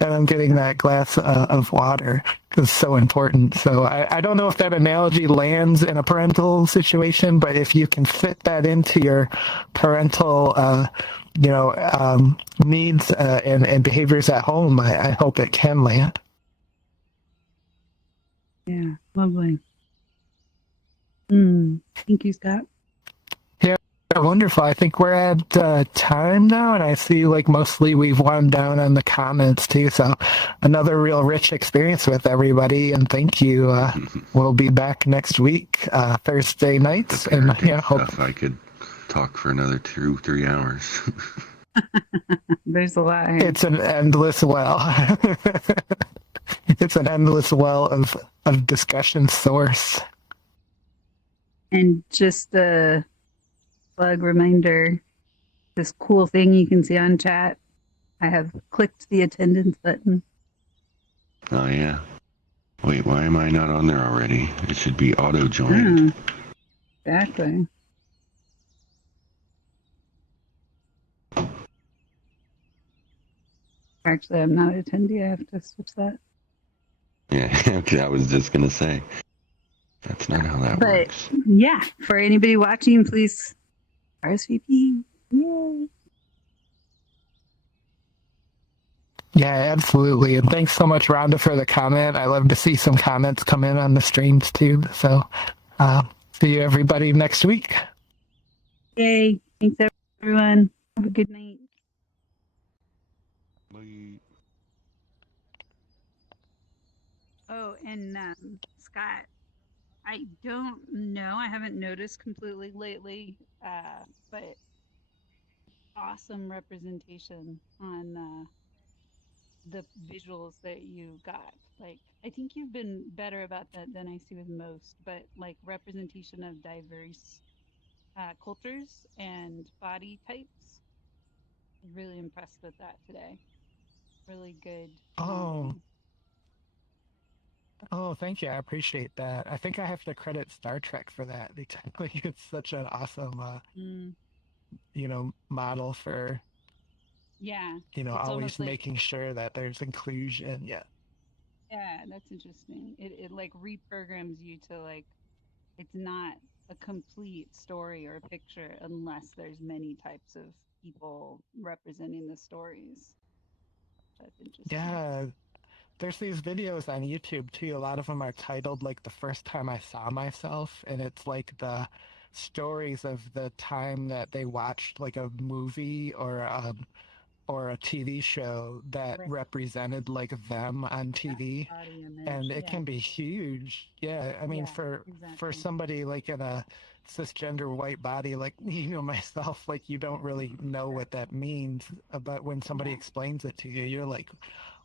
And I'm getting that glass of water because it's so important. So I don't know if that analogy lands in a parental situation, but if you can fit that into your parental, needs and behaviors at home, I hope it can land. Yeah, lovely. Thank you, Scott. Wonderful. I think we're at time now, and I see like mostly we've wound down on the comments too. So another real rich experience with everybody, and thank you. We'll be back next week, Thursday nights, The and parenting hope. stuff, I could talk for another 2-3 hours. There's a lot here. It's an endless well. It's an endless well of discussion source. And just the plug reminder, this cool thing you can see on chat. I have clicked the attendance button. Oh yeah. Wait, why am I not on there already? It should be auto joined. Exactly. Actually, I'm not an attendee. I have to switch that. Yeah, okay, I was just gonna say. That's not how that But works. yeah, for anybody watching, please RSVP. Yay. Yeah, absolutely. And thanks so much, Rhonda, for the comment. I love to see some comments come in on the streams too. So see you everybody next week. Yay. Thanks, everyone. Have a good night. Bye. Oh, and Scott, I don't know. I haven't noticed completely lately, but awesome representation on the visuals that you got. Like, I think you've been better about that than I see with most, but like representation of diverse cultures and body types. Really impressed with that today. Really good. Oh, thank you. I appreciate that. I think I have to credit Star Trek for that because like, it's such an awesome, mm, model for, yeah, it's always almost like, making sure that there's inclusion. Yeah. yeah, that's interesting. It like reprograms you to like, it's not a complete story or picture unless there's many types of people representing the stories. That's interesting. Yeah. There's these videos on YouTube too. A lot of them are titled like The First Time I Saw Myself, and it's like the stories of the time that they watched like a movie or a TV show that Right. represented like them on TV, Body image. and it Yeah. can be huge. Yeah, I mean Yeah, for exactly. somebody like in a cisgender white body like myself, like you don't really know what that means, but when somebody Yeah. explains it to you, you're like,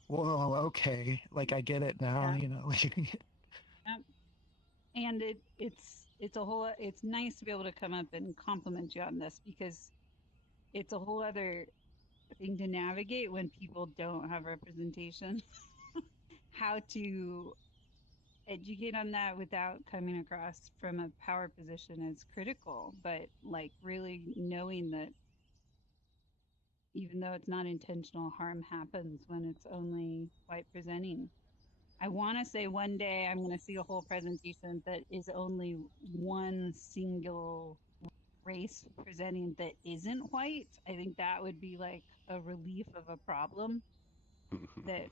whoa, okay, like I get it now, Yeah. like Yep. And it's a whole, it's nice to be able to come up and compliment you on this because it's a whole other thing to navigate when people don't have representation. How to educate on that without coming across from a power position is critical, but like really knowing that even though it's not intentional, harm happens when it's only white presenting. I want to say one day I'm going to see a whole presentation that is only one single race presenting that isn't white. I think that would be like a relief of a problem that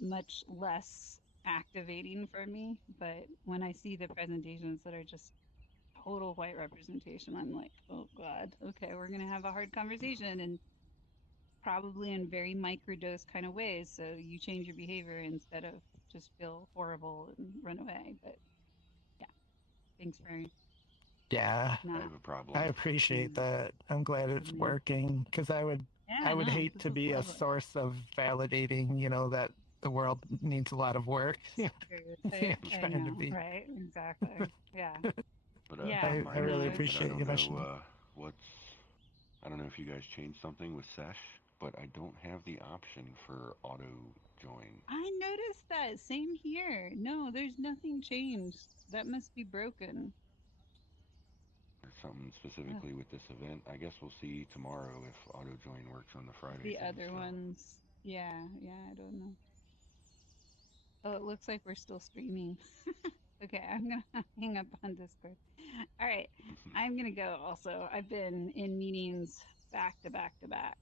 much less activating for me. But when I see the presentations that are just total white representation, I'm like, oh God, okay, we're gonna have a hard conversation, and probably in very microdose kind of ways. So you change your behavior instead of just feel horrible and run away. But yeah, thanks for Yeah, I not have a I problem. appreciate that. I'm glad it's me. working because I Yeah, would no, hate this to is be a lovely. source of validating, that the world needs a lot of work. Yeah, I trying to know, be. right? Exactly. Yeah. But Yeah. I No, really minor thing that I appreciate it's you don't know mentioning. what's. I don't know if you guys changed something with Sesh, but I don't have the option for auto join. I noticed that. Same here. No, there's nothing changed. That must be broken. There's something Ugh, specifically with this event. I guess we'll see tomorrow if auto join works on the Friday the thing other still. ones. Yeah, yeah, I don't know. Oh, it looks like we're still streaming. Okay, I'm gonna hang up on Discord. All right, I'm gonna go also. I've been in meetings back to back to back,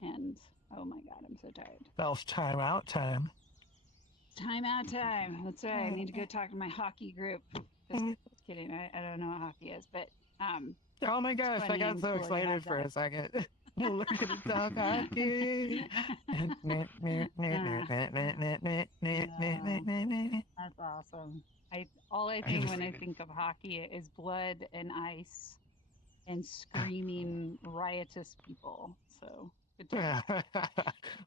and oh my God, I'm so tired. Self time out time. Time out time. That's right. I need to go talk to my hockey group. Just kidding. I don't know what hockey is, but Oh my it's gosh, I funny got in so school you excited have for that. a second. Look at the dog hockey. Ah, no, that's awesome. I all I think when I Activated. think of hockey is blood and ice and screaming riotous people. So good times.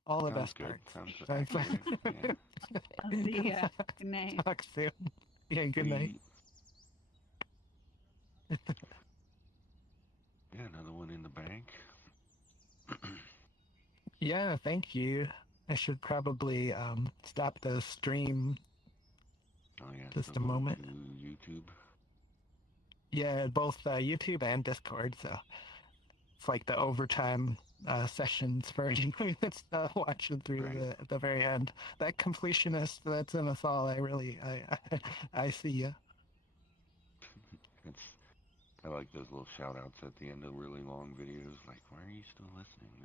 All the Sounds best good. parts. Sounds Thanks. accurate. Yeah. I'll see ya. Good night. Talk soon. Yeah, good night. We yeah, another one in the bank. Yeah, thank you. I should probably stop the stream Oh yeah, just still a going to moment. YouTube. Yeah, both YouTube and Discord. So it's like the overtime sessions for anyone that's watching through Right. the at the very end. That completionist that's in us all. I see you. It's I like those little shout outs at the end of really long videos, like, why are you still listening?